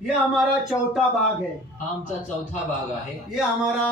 ये हमारा चौथा भाग है। हा आमचा चौथा भाग आहे ये हमारा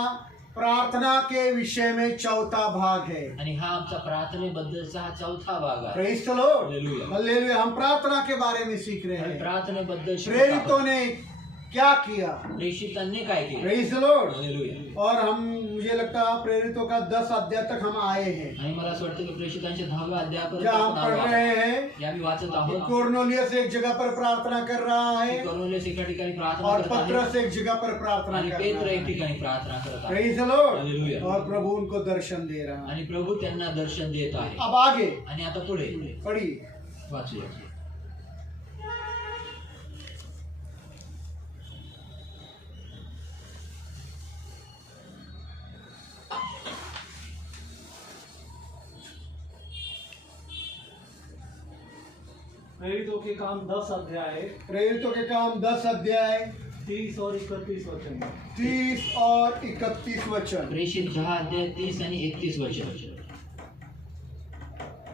प्रार्थना के विषय में चौथा भाग है। आणि हा आमचा प्रार्थनेबद्दलचा हा चौथा भाग आहे. Praise the Lord, hallelujah. Hallelujah. हम प्रार्थना के बारे में सीख रहे आणि हैं। प्रार्थनेबद्दल शिकत प्रेरितों आहोत. ने क्या किया? प्रेषितांनी काय केले? Praise the Lord. हालेलुया. और मुझे लगता है प्रेरितों का 10 अध्याय तक हम आए हैं, आणि मला असं वाटतं की प्रेषितांच्या 10व्या अध्यायापर्यंत जहाँ हम आपण पढ़ आलो आहोत. रहे हैं। या मी वाचत आहोत. कोर्नेलियस एक जगह पर प्रार्थना कर रहा है कोर्नेलियस एका ठिकाणी प्रार्थना और करत आहे पत्रस एक जगह पर प्रार्थना आणि कर पेत्र रहा एक है। ठिकाणी प्रार्थना करत आहे. Praise the Lord. हालेलुया. और प्रभु उनको दर्शन दे रहा है। आणि प्रभू त्यांना दर्शन देत आहे. अब आगे आणि आता पुढे पढ़िए। वाचूया. प्रेरितों के काम 10 अध्याय प्रेरितों के काम 10 अध्याय 30 और 31 वचन। 30 और 31 वचन प्रेषित 10 अध्याय 30 आणि 31 वचन.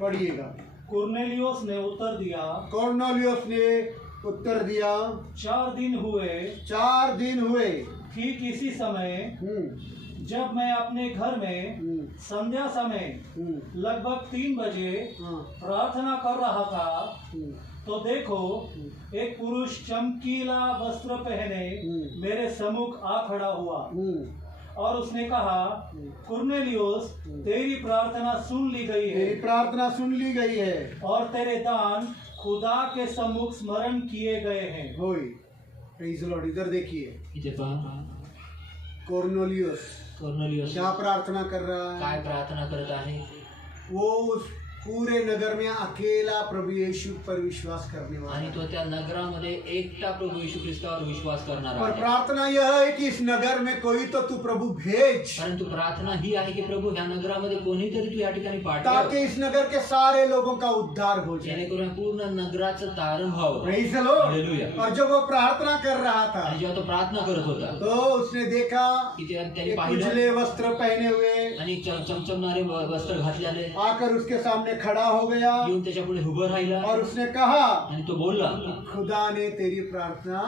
पढ़िएगा। कुरनेलियुस ने उत्तर दिया, कोर्नेलियस ने उत्तर दिया, 4 दिन हुए 4 दिन हुए ठीक इसी समय जब मैं अपने घर में संध्या समय लगभग 3 बजे प्रार्थना कर रहा था, तो देखो एक पुरुष चमकीला वस्त्र पहने मेरे सम्मुख आ खड़ा हुआ और उसने कहा, कुरनेलियुस, तेरी प्रार्थना सुन ली गई है तेरी प्रार्थना सुन ली गई है और तेरे दान खुदा के सम्मुख स्मरण किए गए हैं। होई। Praise the Lord. इधर देखिए, इथे पहा कोर्नेलियस क्या प्रार्थना कर रहा है? काय प्रार्थना करत आहे? वो उस पूरे नगर में अकेला प्रभु यीशु पर विश्वास करने वाला आणि है। तो त्या नगरामध्ये एकटा प्रभु येशू ख्रिस्तावर विश्वास करणार और आहे. प्रार्थना यह है कि इस नगर में कोई तो तू प्रभु भेज, परंतु प्रार्थना ही आहे की प्रभु ह्या नगरामध्ये कोणीतरी तू या ठिकाणी पाठव, ताकि इस नगर के सारे लोगों का उद्धार हो जाए। जेणेकरून पूर्ण नगराचं तारण व्हावं. Praise the Lord. हालेलुया. और जब वो प्रार्थना कर रहा था आणि जेव्हा तो प्रार्थना करत होता तो उसने देखा की त्यांनी एक पाहिलं उजले वस्त्र पहने हुए आणि चमचमणारे वस्त्र घातलेले आकर उसके सामने खड़ा हो गया येऊन त्याच्या पुढे उभं राहिला और उसने कहा, आणि तो बोलला, खुदा ने तेरी प्रार्थना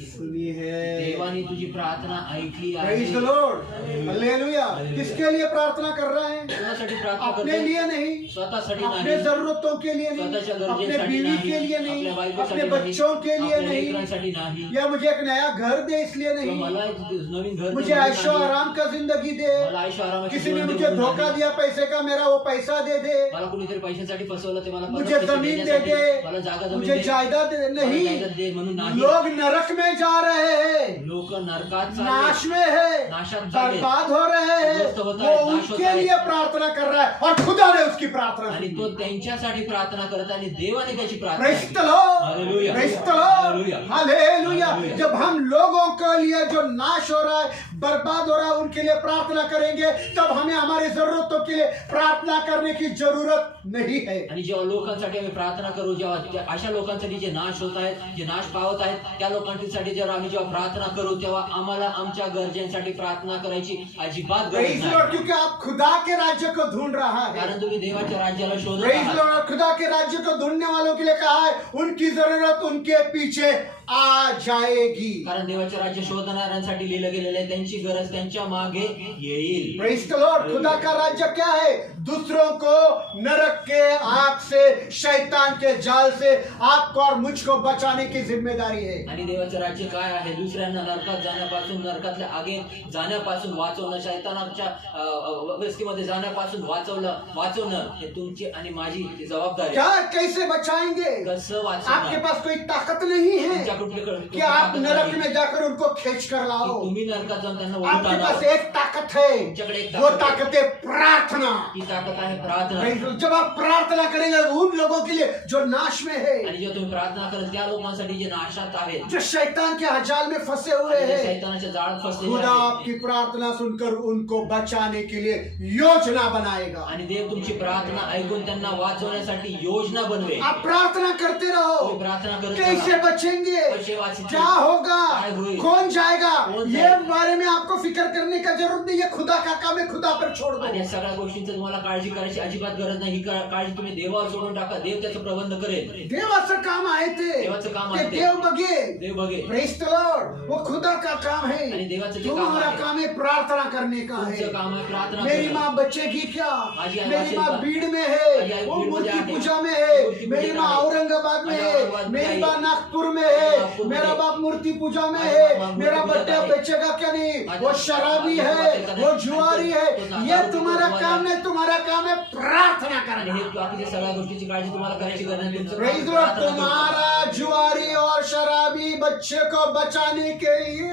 सुनी है। देवाने तुझी प्रार्थना ऐकली प्रेज द आहे. लॉर्ड। हालेलुया। किसके लिए प्रार्थना कर रहा है? कोणासाठी प्रार्थना अपने करतो? लिए नहीं, स्वतःसाठी अपने नाही, जरूरतों के लिए नहीं, स्वतःच्या अपने गरजेसाठी बीवी नाही, के लिए नहीं, आपल्या बायकोसाठी अपने नाही, बच्चों के लिए आपल्या नहीं, लेकरांसाठी नाही, या मुझे एक नया घर दे इसलिए किंवा नहीं, मला एक नवीन घर दे मुझे म्हणून ऐशो नाही, आराम का जिंदगी दे, मला ऐशो आरामाची किसी ने जीवन दे मुझे म्हणून धोखा नाही, दिया पैसे का, मेरा वो पैसा दे दे, मला कुणीतरी पैशासाठी फसवलं ते मला परत मुझे पैसे जमीन दे देण्यासाठी, दे, मला जागा जमीन मुझे दे, जायदाद दे, मला नहीं। जायदाद दे म्हणून नाही. लोग नरक में जा रहे हैं, लोक नरकात चालले, नाश में है, नाशात चालले, बर्बाद हो रहे हैं, उद्ध्वस्त होत वो आहेत, नाश होत उनके आहेत. लिए प्रार्थना कर रहा है और खुदा ने उसकी प्रार्थना आणि सुनी। तो त्यांच्यासाठी प्रार्थना करत आहे आणि देवाने त्याची प्रार्थना प्रेज ऐकली. The Lord, hallelujah. Praise the Lord, hallelujah. Hallelujah. Hallelujah. जब हम लोगों के लिए जो नाश हो रहा है, बर्बाद हो रहा है, उनके लिए प्रार्थना करेंगे, तब हमें हमारी जरूरतों के लिए प्रार्थना करने की जरूरत नहीं है। आणि जेव्हा लोकांसाठी आम्ही प्रार्थना करू, जेव्हा अशा लोकांसाठी जे नाश होत आहेत, जे नाश पावत आहेत, त्या लोकांसाठी जेव्हा आम्ही प्रार्थना करू, तेव्हा आम्हाला आमच्या गरजेसाठी प्रार्थना करायची अजिबात गरज प्रेज नाही. लॉर्ड, क्योंकि आप खुदा के राज्य को ढूंढ रहा है। कारण तुम्ही देवाच्या राज्याला शोधत प्रेज आहात. लॉर्ड, खुदा के राज्य को ढूंढने वालों के लिए कहा है, उनकी जरूरत उनके पीछे आ जाएगी। कारण देवाचे राज्य शोधणाऱ्यांसाठी लिहिलं गेलेलं आहे, त्यांची गरज त्यांच्या मागे येईल. Praise the Lord. खुदा का राज्य क्या है? दूसरों को नरक के आग से, शैतान के जाल से आपको और मुझको बचाने की जिम्मेदारी है। आणि देवाचं राज्य काय आहे? दुसऱ्यांना नरकात जाण्यापासून, नरकातल्या आगीत जाण्यापासून वाचवणं, शैतानाच्या व्यवस्थेमध्ये जाण्यापासून वाचवणं हे तुमची आणि माझी जबाबदारी आहे. क्या कैसे बचाएंगे? कसं आपके वाचवणार? पास कोई ताकत नहीं है कि आप नरक में जाकर उनको खींच कर लाओ। तुम्ही नरकात जाऊन त्यांना ओढून आपके पास आणा. एक ताकत है, तुमच्याकडे एक वो ताकद आहे. ताकत है प्रार्थना। ती ताकद आहे प्रार्थना. Praise Lord. जब आप प्रार्थना करेंगे उन लोगों के लिए जो नाश में है, आणि जेव्हा तुम्ही प्रार्थना करत त्या लोकांसाठी जे नाशात आहेत, जो शैतान के हजाल में फंसे हुए आणि जे हैं, शैतानाच्या जाळात फसलेले खुदा आहेत, आपकी प्रार्थना सुनकर उनको बचाने के लिए योजना बनाएगा। आणि देव तुमची प्रार्थना ऐकून त्यांना वाचवण्यासाठी योजना बनवेल. आप प्रार्थना करते रहो। तुम्ही प्रार्थना करत कैसे राहा. बचेंगे? कसे वाचतील? क्या होगा? काय होईल? कौन जाएगा? कौन ये जाएगा? बारे में आपको फिक्र करने का जरूरत नहीं है, खुदा का काम है, खुदा पर छोड़ आणि या दो. सगळ्या गोष्टींचं तुम्हाला काळजी करायची अजिबात गरज नाही. ही काळजी तुम्ही देवावर सोडून टाका. देव त्याचं प्रबंध करेल. देवाचं काम आहे ते. देवाचं काम ते आहे ते. देव बघेल. देव बघेल. Praise the Lord. वो खुदा का काम है. आणि देवाचं जे काम तुम्हारा आहे, काम है प्रार्थना करने का है. तुमचं काम आहे प्रार्थना मेरी करणं. माँ बचेगी क्या? माझी आई मेरी माँ वाचेल. बीड़ में माझी है, आई वो बीड़ मध्ये मूर्ति आहे. पूजा में है. मूर्ति मेरी पूजा माँ आहे. औरंगाबाद में माझी है, औरंगाबाद में मेरी आहे. माँ नागपुर में माझी है, नागपुर में मेरा है. बाप मूर्ति पूजा में माझा है. बाप मेरा मूर्ति बच्चा पूजा बेचेगा क्या नहीं? माझा वो शराबी बाप है, बाप वो जुआरी है. तो ये दारू तुम्हारा पितो, काम नहीं, तुम्हारा काम है प्रार्थना आणि करना. हे बाकीच्या सगळ्या गोष्टीची काळजी तुम्हाला करायची गरज नाही. तुमचं प्रेज काम द लॉर्ड. प्रार्थना करणं. तुम्हारा जुआरी और शराबी बच्चे को बचाने के लिए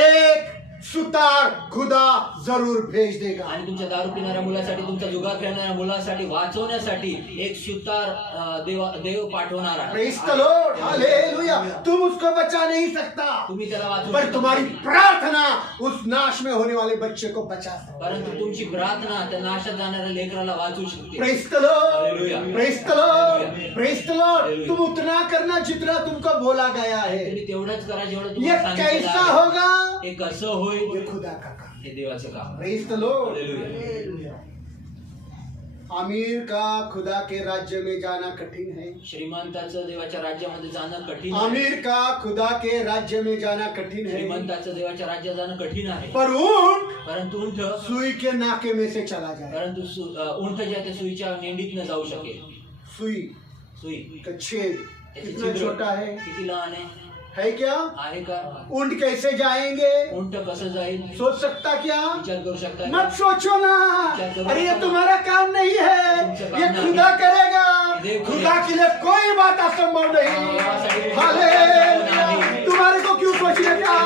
एक सुतार खुदा जरूर भेज देगा. आणि तुमच्या दारू पिणाऱ्या मुलासाठी, तुमचा जुगार खेळणाऱ्या मुलासाठी वाचवण्यासाठी एक सुतार देव पाठवणार आहे. Praise the Lord. हालेलुया. तुम उसको बचा नहीं सकता, तुम्ही त्याला वाचवू पर शकत तुम्हारी नाही. प्रार्थना उस नाश में होने वाले बच्चे को बचा सकती. परंतु तुमची प्रार्थना त्या नाशात जाणाऱ्या लेकराला वाचवू शकते. Praise the Lord. Hallelujah. Praise the Lord. Hallelujah. Praise the Lord. Hallelujah. तुम उतना करना जितना तुमको बोला गया है. तुम्ही तेवढंच करा जेवढं ये तुम्हाला सांगितलेलं कैसा आहे. होगा? हे कसं होईल? ये खुदा का काम. हे देवाचं काम आहे. Praise the Lord. हालेलुया. अमीर का खुदा के राज्य में जाना कठिन है. श्रीमंताचं देवाच्या राज्यामध्ये जाणं कठीण आहे. अमीर का खुदा के राज्य में जाना कठिन है. श्रीमंताचं देवाच्या राज्यात जाणं कठीण आहे. पर ऊंट परंतु उंट सुई के नाके में से चला जाए. परंतु उंट जे आहे ते सुईच्या मेंढीतनं जाऊ शकेल. सुई सुई का छेद त्याचे कितना छिद्र छोटा है किती लहान है क्या? आहे का? ऊंट कैसे जाएंगे? उंट कसं जाईल? सोच सकता क्या? विचार करू शकता मत सोचो ना. अरे ये तुम्हारा काम नहीं है, ये खुदा करेगा. खुदा के लिए कोई बात असंभव नहीं. हालेलुया. तुम्हारे को क्यों सोचने का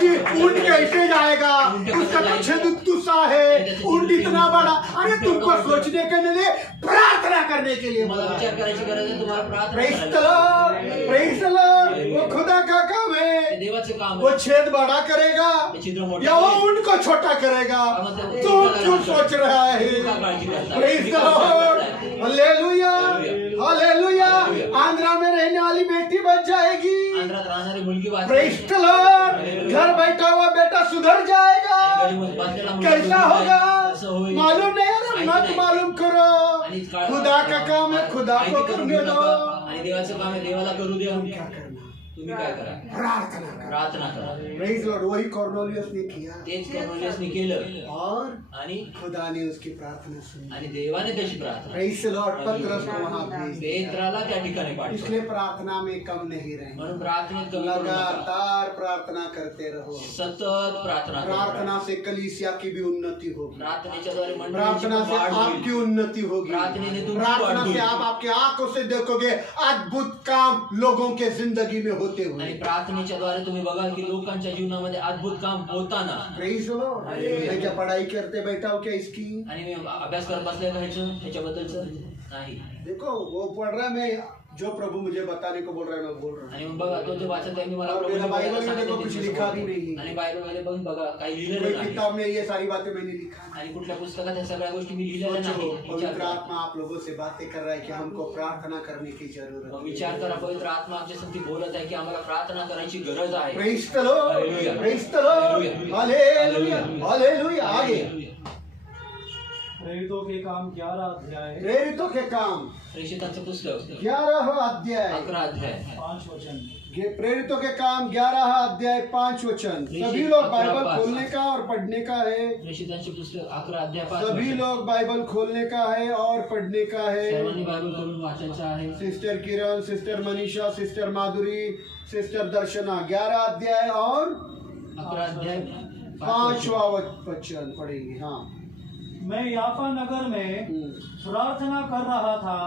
कि ऊंट कैसे जाएगा? उसका तो छेद तुसा है, ऊंट इतना बड़ा. अरे तुमको सोचने के लिए, प्रार्थना करने के लिए तुम्हाला बोला विचार है. करायची गरज आहे. तुम्हाला प्रार्थना प्रेज द करायला. लॉर्ड. Praise the Lord. वो खुदा का काम ते है. देवाचं काम वो आहे. छेद बड़ा करेगा ते छिद्र मोठं या वो करेल. ऊंट को छोटा करेगा. मतलब तुम क्यों सोच रहा है? तू का काळजी करता? Praise the Lord. Hallelujah. Hallelujah. Andhra में रहने वाली बेटी बच जाएगी. आंध्रात राहणारी मुलगी वाचते. Praise the Lord. घर बैठा हुआ बेटा सुधर जाएगा. गरीब बसलेला मुलगा कैसा सुधर होगा? जाईल. कसं होईल? मालूम नहीं है. माहिती मत नाही. मालूम करो. आणि खुदा का काम है, खुदा माहिती को करून करने घेऊ दो. नका. आणि देवाचं काम आहे, देवाला करू द्या. क्या करना? तुम्ही काय करा? प्रार्थना करो. प्रार्थना करा. Praise Lord. वही कॉर्नेलियस ने किया तेच कॉर्नेलियसने केलं और आणि खुदा ने उसकी प्रार्थना सुनी. आणि देवाने त्याची प्रार्थना प्रेज लॉर्ड. पत्रस को वहां भेज दिया. पेत्राला त्या ठिकाणी पाठवलं. इसलिए प्रार्थना में कम नहीं रहे. म्हणून प्रार्थनेत कमी पडू नका. लगातार प्रार्थना करते रहो. सतत प्रार्थना करा. प्रार्थना से कलीसिया की भी उन्नति होगी. प्रार्थनेच्या द्वारे मंडळीची प्रार्थना से वाढ आपकी होईल. उन्नति होगी. प्रार्थनेने तुमची प्रार्थना वाढ से होईल. आप आपके आंखों से देखोगे अद्भुत काम लोगों के जिंदगी में होते आणि हुए. प्रार्थनेच्या द्वारे तुम्ही बघाल की लोकांच्या जीवनामध्ये अद्भुत काम होताना. Praise Lord. मैं क्या पढ़ाई करते बैठा हूँ क्या इसकी? आणि मी अभ्यास करत बसले का ह्याच्याबद्दलचं नाही. देखो वो पढ़ रहा है, मैं जो प्रभु मुझे बताने को बोल रहा है मैं बोल रहा हूँ. आणि मग बघा तो वाचत आहे मी मला और प्रभूने मेरा बाइबल बोलायला में देखो सांगितलं कुछ ते लिखा भी तसं. नहीं. आणि बायबल मध्ये बघून बघा काही लिहिलेलं कोई नाही. किताब में ये सारी बातें मैंने लिखा. आणि कुठल्या पुस्तकात ह्या सगळ्या गोष्टी मी लिहिलेल्या सोचो नाही. विचार पवित्र करा. आत्मा आप लोगों से बातें कर रहा है कि हमको प्रार्थना करने की जरूरत मग है. विचार करा पवित्र आत्मा आमच्या संगती बोलत आहे की आम्हाला प्रार्थना करायची गरज आहे. Praise the Lord. Hallelujah. Praise the Lord. Hallelujah. Hallelujah. Hallelujah. आगे प्रेरितों के काम 11 अध्याय प्रेरितों के काम प्रेषितांचं पुस्तक 11 अध्याय 11 अध्याय 5 वचन. प्रेरितों के काम 11 अध्याय 5 वचन. सभी लोग बाइबल खोलने का और पढ़ने का है. प्रेषितांचे पुस्तक 11 अध्याय 5 सभी लोग बाइबल खोलने का है और पढ़ने का है. सर्वांनी बायबल करून वाचायचं आहे. Sister Kiran, sister Manisha, sister Madhuri, sister Darshana 11 अध्याय और 11 अध्याय 5वां वचन पढ़ेंगे. हाँ. मैं याफा नगर में प्रार्थना कर रहा था.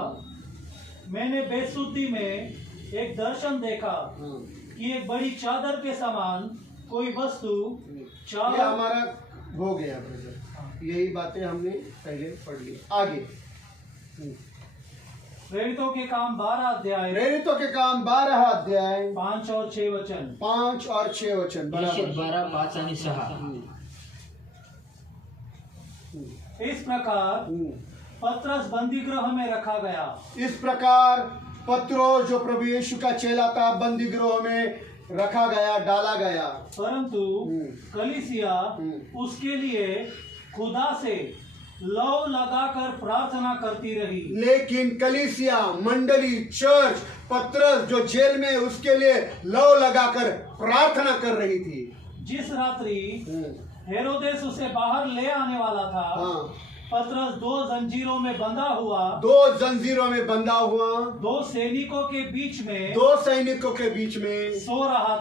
मैंने बेसुधी में एक दर्शन देखा कि एक बड़ी चादर के समान कोई वस्तु ये चार. हमारा हो गया ब्रदर. यही बातें हमने पहले पढ़ ली. आगे प्रेरितों के काम 12 अध्याय प्रेरितों के काम 12 अध्याय 5 और 6 वचन. 5 और 6 वचन प्रेषित बराबर. 12 5 आणि 6. इस प्रकार पत्रस बंदीगृह में रखा गया. इस प्रकार पत्रोस जो प्रभु यीशु का चेला था बंदी गृह में रखा गया, डाला गया। परंतु कलीसिया उसके लिए खुदा से लौ लगाकर प्रार्थना करती रही। लेकिन कलीसिया, मंडली, चर्च, पतरस जो जेल में है, उसके लिए लौ लगाकर प्रार्थना कर रही थी। जिस रात्रि हेरोदेस उसे बाहर ले आने वाला था, हाँ, पतरस 2 जंजीरों में बंधा हुआ, 2 जंजीरों में बंधा हुआ, 2 सैनिकों के बीच में 2 सैनिकों के बीच में सो रहा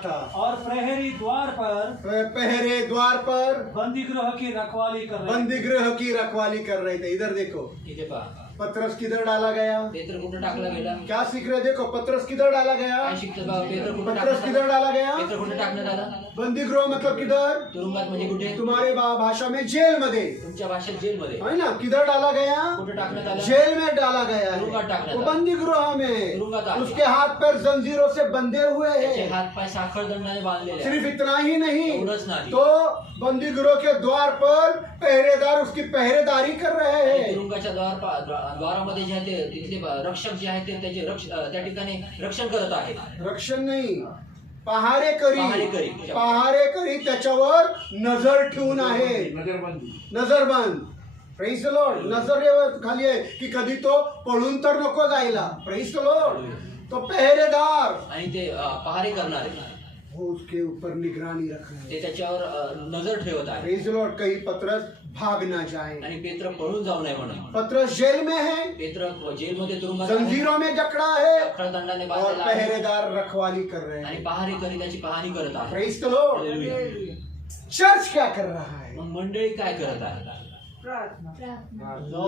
था और प्रहरी द्वार पर पहरे द्वार पर बंदीगृह की रखवाली कर रहे थे। बंदीगृह की रखवाली कर रहे थे। इधर देखो, इथे पहा, पतरस किधर डाला गया? पेत्र कुठं टाकला गेला? क्या सीख रहे? देखो, पतरस किधर डाला गया? काय शिकतो बा? पेत्र कुठं पतरस टाकण्यात किधर डाला गया? आला? पेत्र कुठं टाकण्यात आला? बंदीगृह मतलब किधर? तुरुंगात म्हणजे कुठे? तुम्हारे भाषा में जेल मध्ये, तुमच्या भाषेत जेलमध्ये. है ना? किधर डाला गया? कुठं टाकण्यात आला? जेल में डाला गया तुरुंगात है। टाकण्यात वो आला. बंदीगृह में, तुरुंगात आहे. उसके हाथ पैर जंजीरों से बंधे हुए त्याचे हैं। हात पाय साखळदंडाने बांधलेले आहेत. सिर्फ इतना ही नहीं, एवढंच नाही. तो बंदीगृह के द्वार पर पहरेदार उसकी पहरेदारी कर रहे आणि हैं। तुरुंगाच्या द्वारामध्ये जे आहे ते तिथले रक्षक जे आहेत ते त्याचे त्या ठिकाणी रक्षण करत आहेत. रक्षण नाही, पहारेकरी पहारेकरी. पहारेकरी त्याच्यावर नजर ठेवून आहे. नजरबंद. Praise the lord. नजरेवर खाली आहे की कधी तो पळून तर नको जायला. Praise the lord. तो पहरेदार आणि ते पहारे करणारे वो उसके ऊपर निगरानी रख रहे हैं. ते त्याच्यावर नजर ठेवत आहे. Praise the Lord. कहीं पतरस भाग ना जाए. आणि पेत्र पळून जाऊ नये म्हणून. पतरस जेल में है, पेत्र जेलमध्ये तुरुंगात आहे. जंजीरों में जकड़ा है साखळदंडाने और बांधलेला आहे. पहरेदार रखवाली कर रहे आणि हैं. पहारेकरी त्याची पाहणी करत आहे. Praise the Lord. Hallelujah. Church क्या कर रहा है? मग मंडळी काय करत आहे?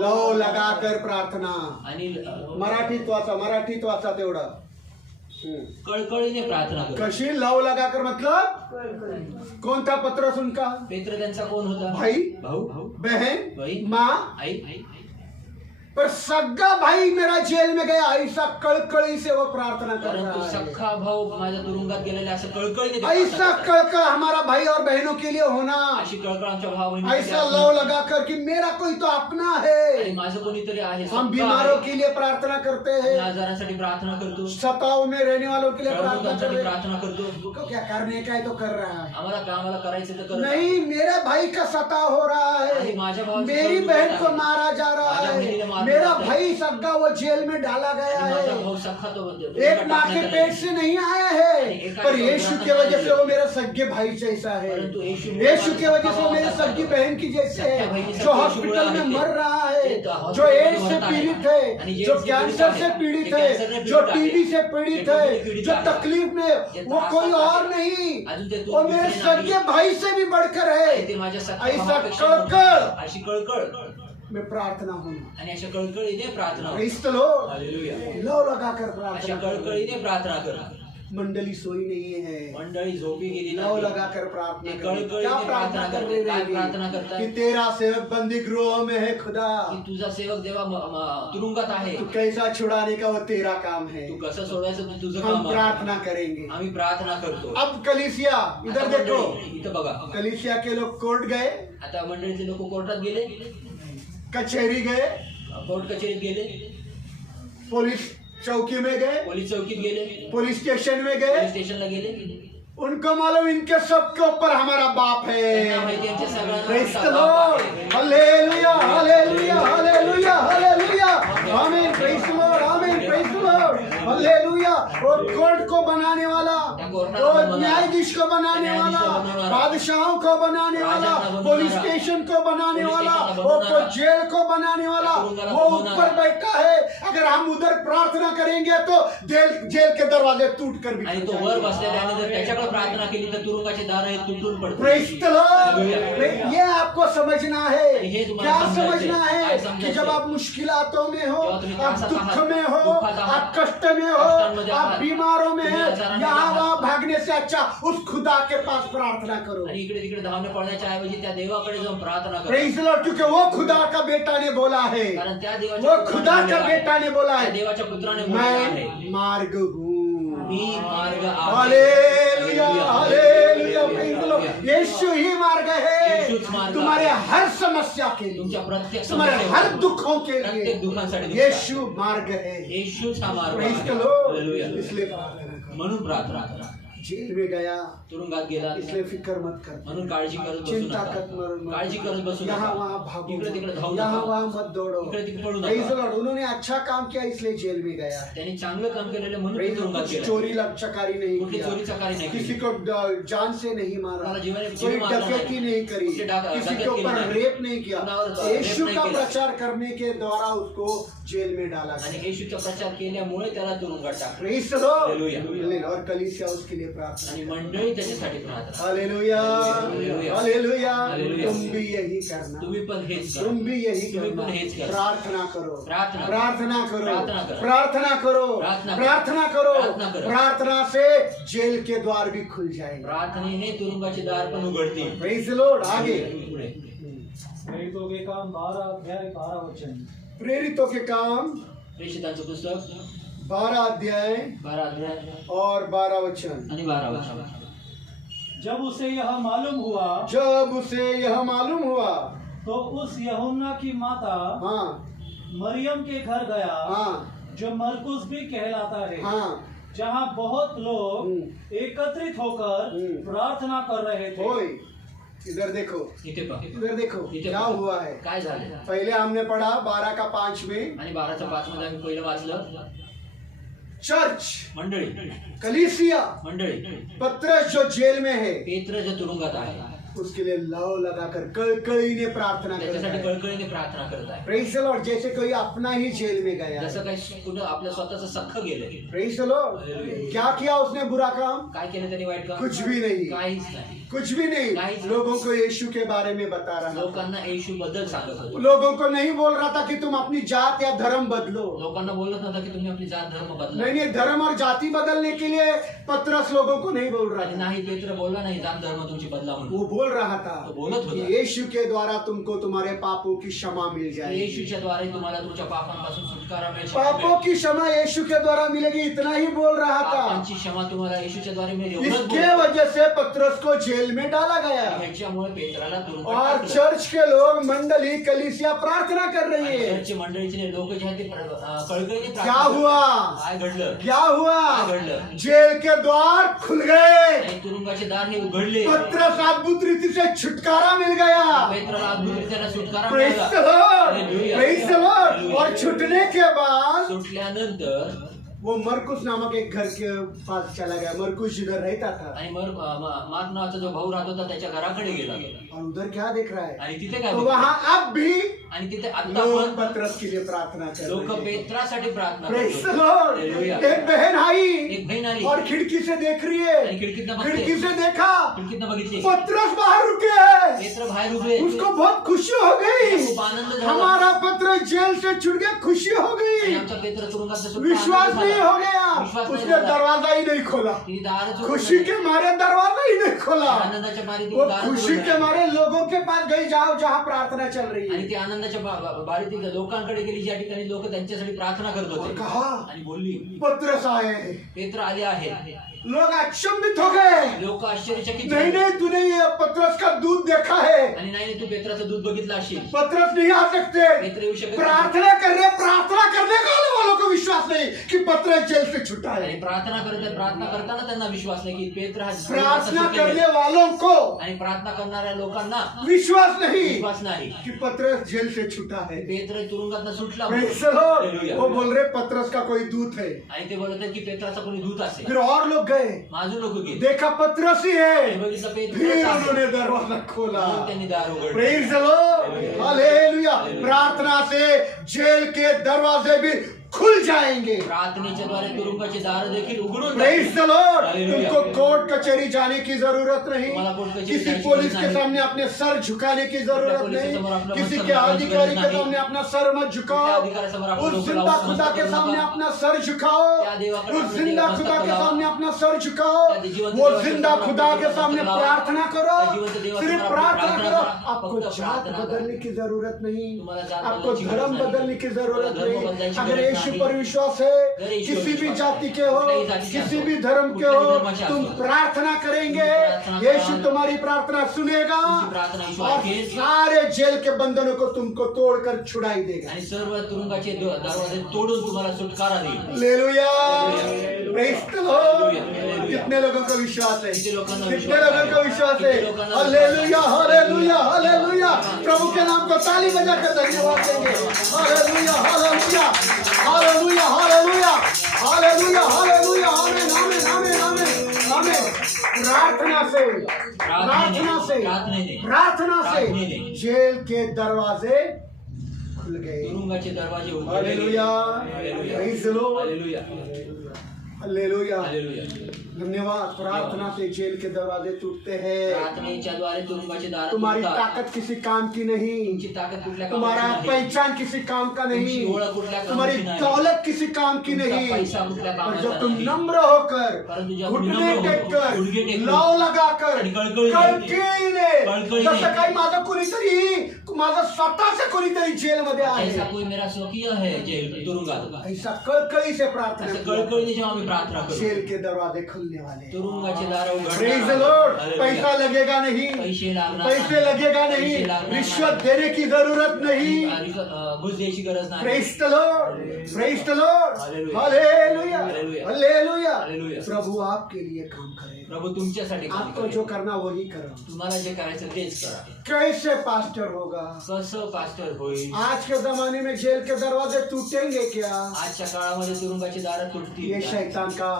लव लगाकर प्रार्थना. आणि मराठीत वाचा तेवढं. कळकळीने प्रार्थना करत. कशी लव लगाकर मतलब कोणता पत्रस उनका? पेत्र त्यांचा कोण होता? भाई, भाऊ, बहन, भाई, माँ. आई. पर सग्गा भाई मेरा जेल में गया, ऐसा कड़कड़ी से वो प्रार्थना कर परंतु रहा है. सख्खा भाऊ माझ्या तुरुंगात गेलेला असं कळकळीने ते प्रार्थना ऐसा करतात. कड़कड़ हमारा भाई और बहनों के लिए होना. अशी कळकळ आमच्या भाऊ ऐसा लव लगाकर कि मेरा कोई तो अपना है. आणि माझं कोणीतरी आहे, हम सख्खा बीमारों आहे. के लिए प्रार्थना करते मी हैं, आजारांसाठी प्रार्थना करतो, सताव में रहने वालों के लिए प्रार्थना कर साठी रहे हैं. प्रार्थना करतो. तो क्या करने का है तो कर रहा है. आम्हाला कामाला करायचं तर करत. नहीं, मेरे भाई का सताव हो रहा आणि है, माझ्या भावाची मेरी सताव बहन होत को आहे. मारा जा रहा माझ्या है, बहिणीला मारलं मेरा जात आहे. भाई सग्गा वो जेल में डाला गया आणि माझा है. भाऊ सख्खा तो एक माँ के पेट से नहीं आया है, पर यीशु के वजह से वो मेरा सगे भाई जैसा है. परंतु यीशु के वजह से वो मेरे सगी बहन की जैसे है, जो हॉस्पिटल में मर रहा है, जो एड्स से पीड़ित है, जो कैंसर से पीड़ित है, जो टीबी से पीड़ित है, जो तकलीफ में, वो कोई और नहीं, वो मेरे सगे भाई से भी बढ़कर ते है. माझ्या सख्खा ऐसा भावापेक्षा कळकळ अशी कळकळ में प्रार्थना होना. आणि अशा कळकळीने प्रार्थना होते. Praise the Lord. हालेलुया. लव लगाकर अशा प्रार्थना करो. कळकळीने प्रार्थना करा. मंडली सोई नहीं है, मंडळी झोपी गेली लव नाही. लगाकर प्रार्थना ते करें. कळकळीने क्या प्रार्थना प्रार्थना कर करते. काय रहे प्रार्थना हैं करतात? कि तेरा सेवक बंदी गृह में है खुदा, की तुझा सेवक देवा तुरुंगात आहे, तू कैसा छुड़ाने का वो तेरा काम है. तू कसं सोडायचं ते तुझं हम काम आहे. प्रार्थना करेंगे. आम्ही प्रार्थना करतो. अब कलिसिया इधर आता देखो, मंडळी, इथं बघा. कलिसिया के लोग कोर्ट गए, आता मंडळीचे लोक कोर्टात गेले, कचहरी गए, कोर्ट कचेरीत गेले, पुलिस चौकी में गए, पोलीस चौकीत गेले, पुलिस स्टेशन में पोलीस गए. स्टेशनला गेले. उनको मालूम इनके सबके ऊपर हमारा बाप है. त्यांना माहिती यांच्या सगळ्यांना Praise the आमचा बाप Lord. आहे. Hallelujah, hallelujah, hallelujah, hallelujah. Amen. Praise the Lord. Amen. Praise the Lord. Hallelujah. और कोर्ट को बनाने वाला, और न्यायाधीश को बनाने वाला, बादशाहों को बनाने वाला, पुलिस स्टेशन को बनाने वाला, और जेल को बनाने वाला, वो ऊपर बैठा है. अगर हम उधर प्रार्थना करेंगे तो जेल के दरवाजे टूट कर आणि भी तो वर बसलेला आहे. जर त्याच्याकडे प्रार्थना केली तर तुरुंगाचे दार हे तुटून पडतील. Praise the Lord. ये आपको समझना है. ये तुम्हाला क्या समझना है काय कि समजायचं? जब आप मुश्किलातों में हो, जेव्हा तुम्ही आप त्रासात दुख आहात, में हो, दुःखात आहात, आप कष्ट में हो, कष्टांमध्ये आप आहात, बीमारों में तुम्ही है, आजारांमध्ये यहाँ आहात. वहाँ भागने से अच्छा उस खुदा के पास प्रार्थना करो. आणि इकडे तिकडे धावणे पळण्याच्या ऐवजी त्या देवाकडे जाऊन प्रार्थना करा. Praise the Lord. क्योंकि वो खुदा का बेटा ने बोला है, कारण त्या देवाच्या वो खुदा पुत्राने का बोललेलं आहे. बेटा ने बोला त्या है, देवाच्या पुत्राने बोललेलं आहे, मैं मार्ग हूँ. मी मार्ग आहे. Hallelujah, hallelujah. Praise the Lord. यीशु ही मार्ग येशूच है मार्ग तुम्हारे आहे. हर समस्या के लिए, तुमच्या प्रत्येक तुम्हारे समस्येवर, हर दुखों के प्रत्येक लिए दुःखांसाठी यीशु मार्ग है. येशूच हा मार्ग Praise आहे. the Lord. हालेलुया. इसलिए प्रार्थना करो. म्हणून प्रार्थना करा. जेल में गया तुरुंगात गेला इसलिए फिक्र मत कर, म्हणून काळजी करत बसू चिंता नका. मत काळजी करत बसू नका. यहाँ वहाँ भागो इकडे तिकडे धावू मत, यहाँ नका. वहाँ मत दौड़ो. इकडे तिकडे पळू Praise the नका. Lord. उन्होंने अच्छा काम किया इसलिए जेल में गया. त्यांनी चांगलं काम केलेलं म्हणून Praise ते the Lord. तुरुंगात कुछ गेला. चोरी चकारी नहीं कुठली किया, चोरीचा कार्य नाही किसी केली. को जान से नहीं मारा, कोणाला जीवाने कोई जीवे मारला डकैती नाही. नहीं करी, कुठली किसी डकैती के ऊपर केली नाही. रेप नहीं किया. कोणावर रेप यीशु नाही का केला. प्रचार करने के द्वारा उसको जेल में डाला आणि गया. येशूचा प्रचार केल्यामुळे त्याला तुरुंगात टाकलं. Praise the Lord. Hallelujah. और कलीसिया उसके लिए प्रार्थना. आणि मंडळी त्याच्यासाठी प्रार्थना. Hallelujah, Hallelujah. हालेलुया. Hallelujah. तुम भी यही करना, तुम्ही पण हेच करा. तुम भी यही तुम्ही करना. पण हेच करा. प्रार्थना करो, प्रार्थना. प्रार्थना करो, प्रार्थना करो. प्रार्थना करो, प्रार्थना करो. प्रार्थना करो. प्रार्थना करो. प्रार्थना से जेल के द्वार भी खुल जाएंगे. प्रार्थनेने तुरुंगाचे दार पण उघडतील. Praise the Lord. आगे पुढे प्रेरितों के काम 12 अध्याय 12 वचन. प्रेरितों के काम प्रेषितांचं पुस्तक 12 अध्याय 12 अध्याय और 12 वचन. आणि 12 वचन. जब उसे यह मालूम हुआ जब उसे यह मालूम हुआ, तो उस यूहन्ना की माता हाँ मरियम के घर गया, हाँ जो मरकुस भी कहलाता है, हाँ, जहाँ बहुत लोग एकत्रित होकर प्रार्थना कर रहे थे. होय. इधर देखो, इथे पहा. इधर देखो इथे क्या पहा. हुआ है. काय झालं. पहले हमने पढ़ा 12 का 5 में आणि 12च्या 5 मध्ये आम्ही पहिलं वाचलं. चर्च, मंडळी कलीसिया, मंडळी पत्रस जो जेल में है पेत्र जो तुरुंगात आहे उसके लिए लव लगाकर कड़कड़ी ने प्रार्थना करता त्याच्यासाठी है. कळकळीने प्रार्थना करत आहे. Praise the Lord. जैसे कोई अपना ही जेल में गया. जसं काही कुठं आपलं स्वतःचं सख्ख गेलं. Praise the Lord. क्या किया उसने बुरा काम? काय केलं त्यांनी वाईट काम? कुछ भी नहीं, काहीच नाही. कुछ भी नहीं. लोगों को यीशु के बारे में बता रहा था. लोकांना येशू बद्दल सांगत होतो. लोगों को नहीं बोल रहा था कि तुम अपनी जात या धर्म बदलो. लोकांना बोलत नव्हता की तुम्ही आपली जात धर्म बदला. नहीं नहीं, धर्म और जाति बदलने के लिए पत्रस लोगों को नहीं बोल रहा आणि था. नाही पेत्र बोलला नाही जात धर्म तुमची बदला म्हणून. वो बोल रहा था तो बोलत कि होता यीशु के द्वारा तुमको तुम्हारे पापों की क्षमा मिल जाएगी. येशूच्या द्वारे तुम्हाला तुमच्या पापांपासून सुटकारा मिळेल. पापों की क्षमा यीशु के द्वारा मिलेगी, इतना ही बोल रहा था. पापांची क्षमा तुम्हाला येशूच्या द्वारे मिळेल एवढंच इसके बोलत. वजह से पत्रस को जेल में डाला गया. ह्याच्यामुळे पेत्राला तुरुंगात और टाकलं. चर्च के लोग, मंडली, कलीसिया प्रार्थना कर रही आणि है. चर्चचे मंडळीचे लोक जे आहेत ते कळकळीने क्या प्रार्थना हुआ? करतात. काय घडलं. क्या हुआ? काय घडलं. जेल के द्वार खुल गए. आणि तुरुंगाचे दार हे उघडले. पत्रस अद्भुत रीति से छुटकारा मिल गया. पेत्राला अद्भुतरीत्या सुटकारा Praise मिळाला. the Lord. Hallelujah. Praise the Lord. Hallelujah. और छुटने के बाद सुटल्यानंतर वो मरकुस नामक एक घर के पास चला गया. मरकुस जिधर रहता था, आणि मार्क नावाचा जो भाऊ राहत होता त्याच्या घराकडे गेला. और उधर क्या देख रहा है? आणि तिथे काय तो होतं? वहाँ अब भी आणि तिथे आता लोग पण पत्रस के लिए प्रार्थना कर लोक रहे हैं. पेत्रासाठी प्रार्थना Praise करत the होते. Lord. Hallelujah. एक बहन आई एक बहीण आली और खिड़की से देख रही आणि है. खिडकीतनं खिड़की बघते. से देखा खिडकीतनं बघितली पत्रस बाहर रुके हैं. पेत्र बाहेर उभे. उसको बहुत खुशी हो गई. खूप आनंद झाला. हमारा पत्रस जेल से छूट गया, खुशी हो आणि गई. आमचा पेत्र तुरुंगात सुटला. विश्वास आनंद नहीं झाला. हो गया. विश्वास नाही उसने झाला. दरवाजा ही नहीं खोला. तिने दारच उघडलं खुशी नाही. के मारे दरवाजा ही नहीं खोला. आनंदाच्या मारे वो तिने दारच खुशी उघडलं के नाही. मारे लोगों के पास गई, जाओ जहाँ प्रार्थना चल रही आणि है. ती आनंदाच्या बारीत लोकांकडे गेली ज्या ठिकाणी लोक त्यांच्यासाठी प्रार्थना करत और होते. कहा आणि बोलली पत्रस आए हैं. पेत्र आले आहेत. लोग अचंभित हो गए. लोक आश्चर्यचकित नहीं झाले. नहीं, तूने ये पत्रस का दूध देखा है. आणि नाही तू पेत्राचं दूध बघितलं असेल. पत्रस नहीं आ सकते. पेत्र येऊ शकत नाही. प्रार्थना कर रहे, प्रार्थना करने वालों को विश्वास नहीं कि पत्रस जेल से छूटा आणि है. प्रार्थना करत आहेत. प्रार्थना करताना त्यांना विश्वास नाही की पेत्र हा प्रार्थना सुटकेला आहे. करने वालों को आणि प्रार्थना करणाऱ्या लोकांना विश्वास नहीं विश्वास नाही कि पत्रस जेल से छूटा है. पेत्र तुरुंगात सुटला. Praise the Lord. Hallelujah. वो बोल रहे पत्रस का कोई दूत है. आणि ते बोलत आहेत की पेत्राचा कोणी दूत असेल. फिर और लोग गए, माझून लोक गेले. देखा पत्रस ही है. बघितलं पेत्र फिर आहे. उन्होंने दरवाजा खोला. म्हणून त्यांनी दार उघडले. Praise the Lord. हालेलुया. प्रार्थना से जेल के दरवाजे भी खुल जाएंगे. प्रार्थनेच्या द्वारे तुरुंगाचे दार देखील उघडून प्रेज द लॉर्ड. Hallelujah. तुमको कोर्ट कचहरी जाने की जरूरत नहीं. तुम्हाला कोर्ट कचेरी किसी जायची पुलिस गरज के नाही. सामने अपने सर झुकाने की जरूरत पुलिससमोर नहीं. आपलं किसी मस्तक के झुकायची अधिकारी गरज के नाही. सामने अपना सर मत झुकाओ. त्या अधिकाऱ्यासमोर आपलं उस डोकं जिंदा लावून खुदा के मस्तक सामने नका. अपना सर झुकाओ. त्या देवाकडे उस आपलं जिंदा मस्तक खुदा के लावा. सामने अपना सर झुकाओ. त्या जिवंत वो देवाच्या जिंदा समोर खुदा आपलं के मस्तक सामने लावा. प्रार्थना करो. त्या जिवंत देवाच्या सिर्फ समोर प्रार्थना प्रार्थना करो. करा. आपको फक्त जात प्रार्थना करा. बदलने की जरूरत नहीं. तुम्हाला जात आपको बदलायची धर्म गरज नाही. बदलने की जरूरत धर्म नहीं. बदलायची अगर गरज यीशु नाही. पर विश्वास है, अगर यीशु किसी भी विश्वास जाति है, के हो, कुठल्याही जातीचे किसी असो, भी धर्म के कुठल्याही हो, धर्माचे तुम असो. प्रार्थना करेंगे. प्रार्थना यीशु करा. तुम्हारी प्रार्थना सुनेगा तुमची प्रार्थना यीशु और ऐकेल. सारे जेल के बंधनों को तुमको तोड़कर छुड़ाई देगा. आणि सर्व तुरुंगाचे दरवाजे तोडून तुम्हाला सुटकारा देईल. हालेलुया. Praise the Lord. कितने लोगों का विश्वास है? कितने लोगों का विश्वास है? Hallelujah hallelujah hallelujah. प्रभु के नाम को ताली बजाकर धन्यवाद देंगे। Hallelujah hallelujah hallelujah hallelujah hallelujah hallelujah. आमीन आमीन आमीन आमीन आमीन। प्रार्थना से जेल के दरवाजे खुल गए। तुरुंगाचे दरवाजे उघडले गेले। Hallelujah praise the Lord hallelujah hallelujah. Hallelujah. धन्यवाद। प्रार्थना से जेल के दरवाजे टूटते हैं। प्रार्थनेच्या द्वारे तुरुंगाचे दार तुम्हारी तुटतात। ताकद किसी काम की नहीं, तुमची ताकद कुठल्या तुम्हारा कामाची नाही। पहचान किसी काम का तुमची नहीं, ओळख कुठल्या तुम्हारी कामाची नाही। दौलत किसी काम की तुमचा नहीं। पैसा कुठल्या और कामाचा जब तुम नाही। नम्र होकर परंतु जब घुटने नम्र हो- टेककर गुडघे टेकून लाव लगाकर आणि कळकळीने कळकळीने जसं काही माझं कोणीतरी माझं स्वतःच कोणीतरी जेलमध्ये ऐसा आहे, कोई मेरा स्वकीय है जेल तुरुंगात। ऐसा कळकळी से प्रार्थना असं किया। कळकळीने जेव्हा आम्ही प्रार्थना करू जेल के दरवाजे खुलने वाले। तुरुंगाचे दार प्रेज द लॉर्ड। पैसा लगेगा नहीं, पैसे लागणार पैसे लगेगा पैसे नहीं, लागणार रिश्वत देने की जरूरत नहीं। घुस द्यायची गरज नाही। Praise the lord praise the Lord hallelujah. Hallelujah hallelujah. Hallelujah. Hallelujah. प्रभु आपके लिए काम करे, प्रभु तुमच्यासाठी काम आपको करेल। जो करना वही करो। तुम्हाला जे करायचं तेच करा। कैसे पास्टर होगा? कसं पास्टर होईल? आज के जमाने में जेल के दरवाजे टूटेंगे क्या? आजच्या काळामध्ये तुरुंगाची दारं तुटतील ये का? शैतान का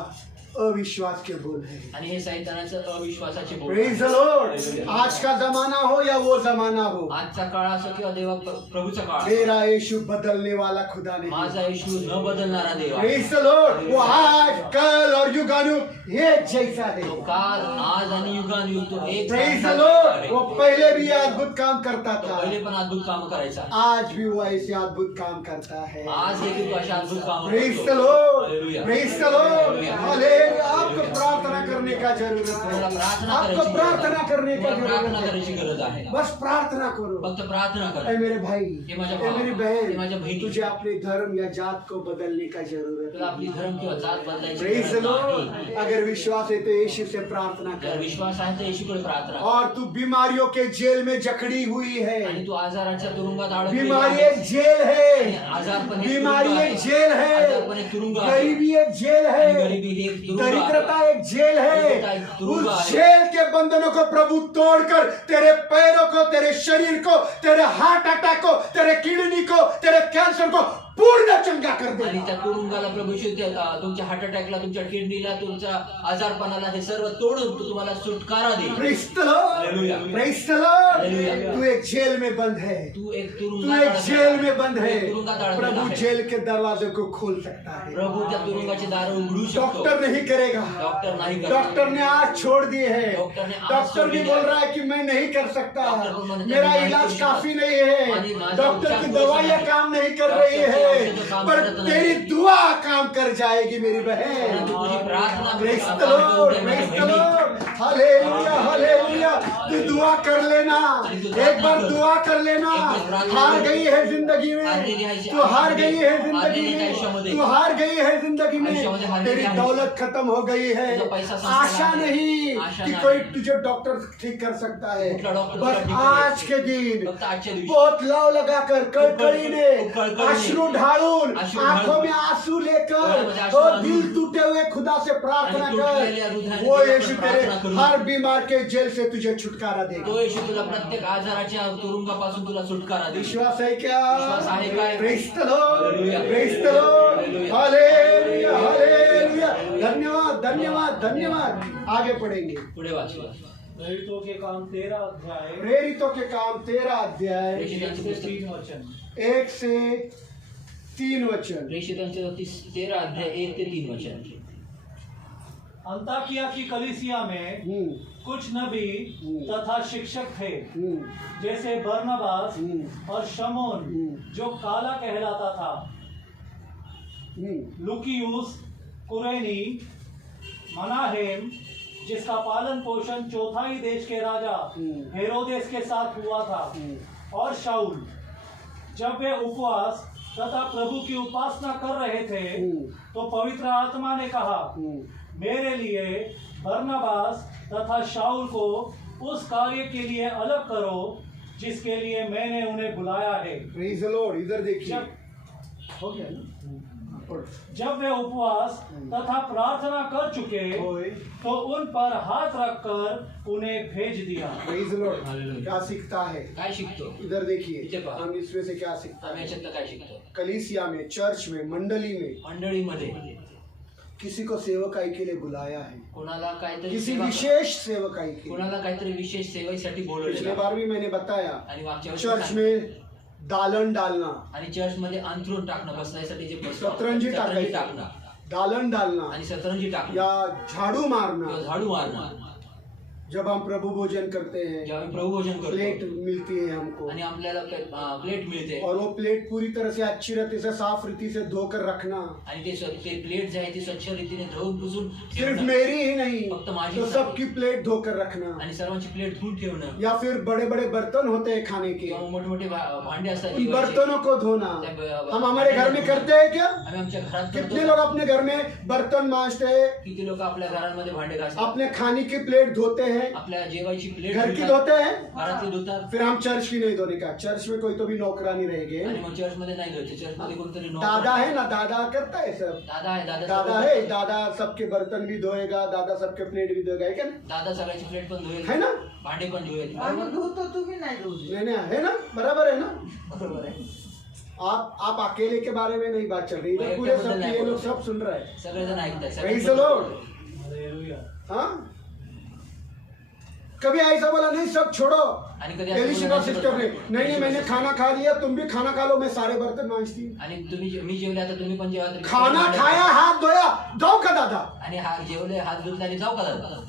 अविश्वास के बोल है। आणि हे सैतानाचं अविश्वासाचे बोल प्रेज द लॉर्ड। आज का जमाना हो या वो जमाना हो, आजचा काळ असो किंवा देवा प्रभूचा काळ, मेरा यीशु बदलने वाला खुदा नहीं। माझा येशू न बदलणारा देव आहे। Praise the Lord. वो आज कल और युगानुयुग एक जैसा है। तो काल आज आणि युगानुयुग तो एक प्रेज द सारखाच लॉर्ड। आहे। वो पहले भी अद्भुत काम करता तो था, पहिले पण अद्भुत काम करायचा, आज भी वो ऐसे अद्भुत काम करता है। आज देखील तो अशा अद्भुत काम praise the Lord hallelujah. Praise the Lord hallelujah. आपको प्रार्थना करने का जरूरत तुम्हाला है, प्रार्थना आपको करायची प्रार्थना करने का तुम्हाला प्रार्थना जरूरत करायची है। गरज आहे। बस प्रार्थना करो। फक्त प्रार्थना कर। ऐ मेरे भाई, हे माझ्या ऐ भावा, मेरी हे बहन, माझ्या बहिणी, तुझे अपने धर्म या जात को बदलने का जरूरत तुला आपली है। धर्म किंवा जात बदलायची प्रेज द गरज लॉर्ड। नाही। अगर विश्वास है तो यीशु से प्रार्थना जर कर। विश्वास आहे तर येशूकडे प्रार्थना कर। और तू बीमारियों के जेल में जकड़ी हुई है। आणि तू आजाराच्या तुरुंगात अडकलेला बीमारी आहेस। एक जेल है, आजारपण एक बीमारी तुरुंग एक आहे। जेल है, आजारपण एक तुरुंग आहे। गरीबी एक जेल आणि है, गरिबी ही एक तुरुंग आहे। दरिद्रता एक जेल दरिद्रता एक है। तुरुंग उस आहे। जेल के बंधनों को प्रभु तोड़कर तेरे पैरों को, तेरे शरीर को, तेरे हार्ट अटैक को, तेरे किडनी को, तेरे कैंसर को पूर्ण चंगा कर आणि दे। त्या तुरुंगाला प्रभू येशू तुमच्या हार्ट अटॅकला, तुमच्या किडनीला, तुमच्या आजारपणाला हे सर्व तोडून तो तुम्हाला सुटकारा देईल। Praise the Lord hallelujah. Praise the Lord. Hallelujah. तू एक जेल में बंद है, तू एक तू तुरुंगात एक अडकलेला जेल आहे। में बंद तू है। एक तुरुंगात अडकलेला प्रभु आहे। जेल के दरवाजे को खोल सकता है। प्रभू त्या तुरुंगाची दारं उघडू शकतो। डॉक्टर नहीं करेगा, डॉक्टर नाही करणार। डॉक्टर ने आज छोड़ दिए है। डॉक्टर ने आज डॉक्टर छोड़ भी दिया बोल है। रहा है कि मैं नहीं कर सकता, डॉक्टर को म्हणते मेरा मैं नहीं इलाज कर सकता। काफी नहीं है, आणि माझा डॉक्टर उपचार की पुरेसा दवाइयाँ नाही। काम नहीं कर डॉक्टर रही की है, औषधं काम पर करत नाही। तेरी दुआ काम कर जाएगी मेरी बहन। परंतु तुझी प्रार्थना प्रेज काम द लॉर्ड करू दे प्रेज माझ्या द बहिणी। Lord hallelujah hallelujah. तू दुआ कर लेना, आणि तू एक प्रार्थना बार कर। दुआ कर लेना। एक बार प्रार्थना हार कर। गई है जिंदगी हारलेली में, आहे तू हार गई है जिंदगी हारलेली में, आयुष्यामध्ये। तू हार गई है जिंदगी में, आयुष्यामध्ये हारलेली तेरी आहेस। दौलत खत्म हो गई है। तुझा पैसा संपला आशा आहे। नहीं आशा कि नाही। कोई तुझे डॉक्टर ठीक कर सकता है, कुठला डॉक्टर बस तुला ठीक आज करेल। के दिन फक्त आजच्या दिवशी बहुत लाव लगाकर कड़कड़ीने कड़कड़ीने, अश्रु ढालून, अश्रु आंखों ढालून, में आंसू लेकर डोळ्यामध्ये अश्रू और आणून, दिल टूटे हुए खुदा से प्रार्थना आणि तुटलेल्या कर। हृदयाने वो तुझ्याकडे यीशु तेरे प्रार्थना करू। हर बीमार के जेल से तुझे छुटकारा देगा। तो येशू तुला प्रत्येक आजाराच्या तुरुंगापासून तुला सुटकारा देईल। विश्वास है क्या? विश्वास आहे काय? Praise the Lord hallelujah. Praise the Lord hallelujah. Hallelujah hallelujah. धन्यवाद धन्यवाद धन्यवाद। आगे पढ़ेंगे। पुढे वाचूया। प्रेरितों के काम 13 अध्याय प्रेरितों के काम 13 अध्याय 1 से 3 वचन। 1 से 3 वचन। प्रेषितांचे 13 अध्याय 1 ते 3 वचन। अंताकिया की कलीसिया में कुछ नबी तथा शिक्षक थे, जैसे बरनबास और शमौन जो काला कहलाता था, लुकियुस कुरैनी, मनाहेम जिसका पालन पोषण चौथाई देश के राजा हेरोदेस के साथ हुआ था, और शाऊल। जब वे उपवास तथा प्रभु की उपासना कर रहे थे तो पवित्र आत्मा ने कहा, मेरे लिए बरनबास तथा शाऊल को उस कार्य के लिए अलग करो जिसके लिए मैंने उन्हें बुलाया है। Praise the Lord. इधर देखिए, जब हो गया ना? जब वे उपवास तथा प्रार्थना कर चुके होय। तो उन पर हाथ रखकर उन्हें भेज दिया। Praise the Lord. क्या सीखता है? काय शिकतो इधर देखिए, इथे पहा. हम इसमें से क्या सीखता आम्ही है? याच्यातलं काय शिकतो? कलीसिया में, चर्च में, मंडली में मंडळीमध्ये किसी को सेवकाई के लिए बुलाया है, कोणाला काहीतरी किसी सेवा- विशेष सेवकाई के लिए। कोणाला काहीतरी विशेष सेवेसाठी पिछले बोलवलेलं बार भी मैंने बताया, आणि मागच्या वर्षी चर्च में दालन डालना, आणि चर्च मध्ये अंथरूण टाकणं, बसण्यासाठी जे सतरंजी टाकायची. टाकणं दालन डालना आणि सतरंजी टाकणं या झाड़ू मारना। किंवा झाडू मारणं. जब हम प्रभु भोजन करते हैं, जेव्हा आम्ही प्रभुभोजन प्लेट करतो मिलती है हमको, आणि आपल्याला प्लेट मिळते और वो प्लेट पूरी तरह से अच्छी रीति से, साफ रीति से धोकर रखना। आणि ते प्लेट जे आहे ती स्वच्छ रीतीने धुवून पुसून सिर्फ ठेवणं. मेरी ही नहीं, फक्त माझी तो नाही. सबकी प्लेट धोकर रखना। आणि सर्वांची प्लेट धुवून ठेवणं. या फिर बड़े बड़े बर्तन होते हैं खाने के, किंवा मोठे मोठे भांडे असतात उन जेवायचे. बर्तनों को धोना। हम हमारे घर में करते हैं क्या? आम्ही आमच्या घरात कितने करतो. लोग अपने घर में बर्तन मांजते हैं, किती लोक आपल्या घरांमध्ये भांडे घासतात, अपने खाने की प्लेट धोते हैं, आपल्या जेवायची प्लेट घर की धुतात, धोते हैं। घरातली धुतात. फिर हम चर्च की नहीं धोने का, चर्च में कोई तो भी नौकरानी रहेंगे। आणि मग चर्च मध्ये नाही धुवायचे. चर्च मध्ये कोणतरी नोकर- दादा है ना, दादा करता है सब। दादा आहे. दादा है, दादा सबके बर्तन भी धोएगा, दादा सबके प्लेट भी धोएगा, है क्या? दादा सगळ्याची प्लेट पण धुवेल, है ना? भांडे पण धुवेल. आम्ही धुतो, तुम्ही नाही धुत. नहीं नहीं, है ना? बराबर है ना? बरोबर आहे. आप अकेले के बारे में नहीं बात चल रही, इधर पूरे सब ये लोग सब सुन रहे हैं। सगळेजण ऐकतात. Praise the Lord. हालेलुया। हाँ, कभी ऐसा बोला नहीं सब छोड़ो। आणि कधी असं एलिशिबा बोललं सिस्टर ने नाही, नहीं मैंने खाना खा लिया, तुम भी खाना खा लो, मैं सारे बर्तन मांजती हूँ। आणि मी जेवले आता तुम्ही पण जेवा. खाना खाया, हाथ धोया, जाओ का दादा? आणि जेवले, हात धुतले आणि जाऊ का दादा?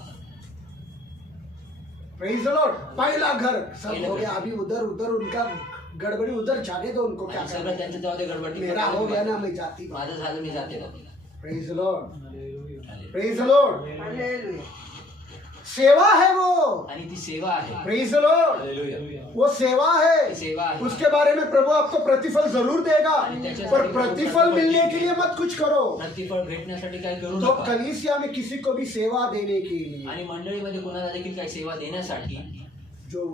Praise the Lord. पहला घर सब पहला हो घर। गया, अभी उधर उधर उनका गड़बड़ी, उधर जाने दो उनको, क्या आणि करना सगळं है। त्यांचं तेव्हा ते गडबड. मेरा हो गया ना, मैं जाती हूँ। माझं झालं, मी जाते ना. Praise the Lord, hallelujah. Praise the Lord. Hallelujah. सेवा है वो, आणि ती सेवा आहे. Praise the Lord. हालेलुया. वो सेवा है, सेवा आहे. उसके बारे में प्रभु आपको प्रतिफल जरूर देगा, आणि त्याच्यासाठी पर प्रतिफल मिलने के लिए मत कुछ करो। प्रतिफळ भेटण्यासाठी काय करू तो नका. कलीसिया में किसी को भी सेवा देने के लिए, आणि मंडळीमध्ये कोणाला देखील काही सेवा देण्यासाठी जो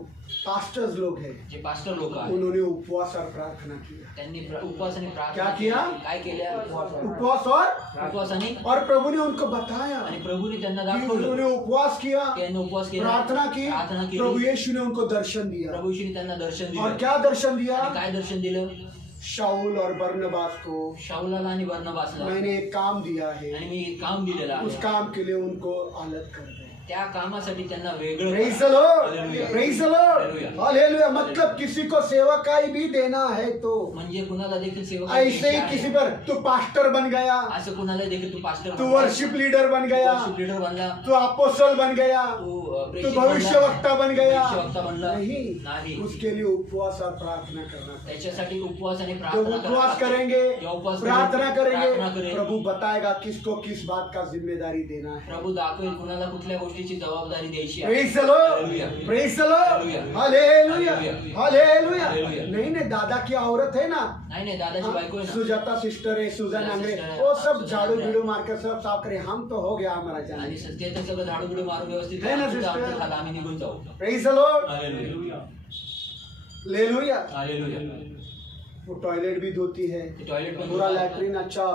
पास्टर्स लोग हैं, जे पास्टर लोक आहेत उन्होंने उपवास और प्रार्थना किया। त्यांनी उपवास आणि प्रार्थना क्या किया? काय केल्या? उपवास उपवास और प्रभु ने उनको बताया आणि प्रभूने त्यांना कि दाखवलं. उन्होंने उपवास किया, त्यांनी उपवास केला, प्रार्थना की, प्रार्थना केली. प्रभु यीशु ने उनको दर्शन दिया। प्रभूशीने त्यांना दर्शन और दिलं. क्या दर्शन दिया? आणि काय दर्शन दिलं? शाऊल और बरनबास को शाऊलाला आणि बर्नबासला मैंने एक काम दिया है, आणि मी एक काम दिलेलं उस आहे. काम के लिए उनको अलग कर दे। त्या कामासाठी त्यांना वेगळं प्रेज द करा. Lord, hallelujah. Praise the Lord, hallelujah. Hallelujah. मतलब किसी को सेवकाई भी देना है तो म्हणजे कुणाला देखील सेवा ऐसे ही किसी पर, तू पास्टर बन गया, असं कुणाला देखील तू पास्टर तू वर्शिप लीडर बन गया, लीडर बनला, तू अपोस्टल बन गया, तू तू प्रेषित भविष्यवक्ता बन गया, भविष्यवक्ता बनला नहीं, नाही. उसके लिए उपवास और प्रार्थना करना पड़ेगा। त्याच्यासाठी उपवास आणि जब प्रार्थना उपवास करेंगे, जेव्हा उपवास प्रार्थना प्रार्थना करेंगे, करेल. प्रभु बताएगा किसको किस बात का जिम्मेदारी देना है। प्रभू दाखवेल कुणाला कुठल्या गोष्टीची जबाबदारी द्यायची आहे. Praise the Lord, hallelujah. Praise the Lord, hallelujah. Hallelujah, hallelujah. Hallelujah. Hallelujah. नहीं नहीं, दादा की औरत है ना, नाही नाही, दादाची बायको आहे ना. सुजाता सिस्टर है, सुजन सुजाता आंगरे, सिस्टर है, वो सब सुजन झाड़ू आंगरे. बीड़ू मार कर सब साफ करे, हम तो हो गया हमारा आणि जाने। ते सगळं झाडू बिडू मारून व्यवस्थित है ना, आमचं sister? आमचं झालं, आम्ही निघून जाऊ. Praise the Lord, hallelujah. Hallelujah. Hallelujah. वो टॉयलेट भी धोती है, ते टॉयलेट पण पूरा धुतात. लैट्रिन अच्छा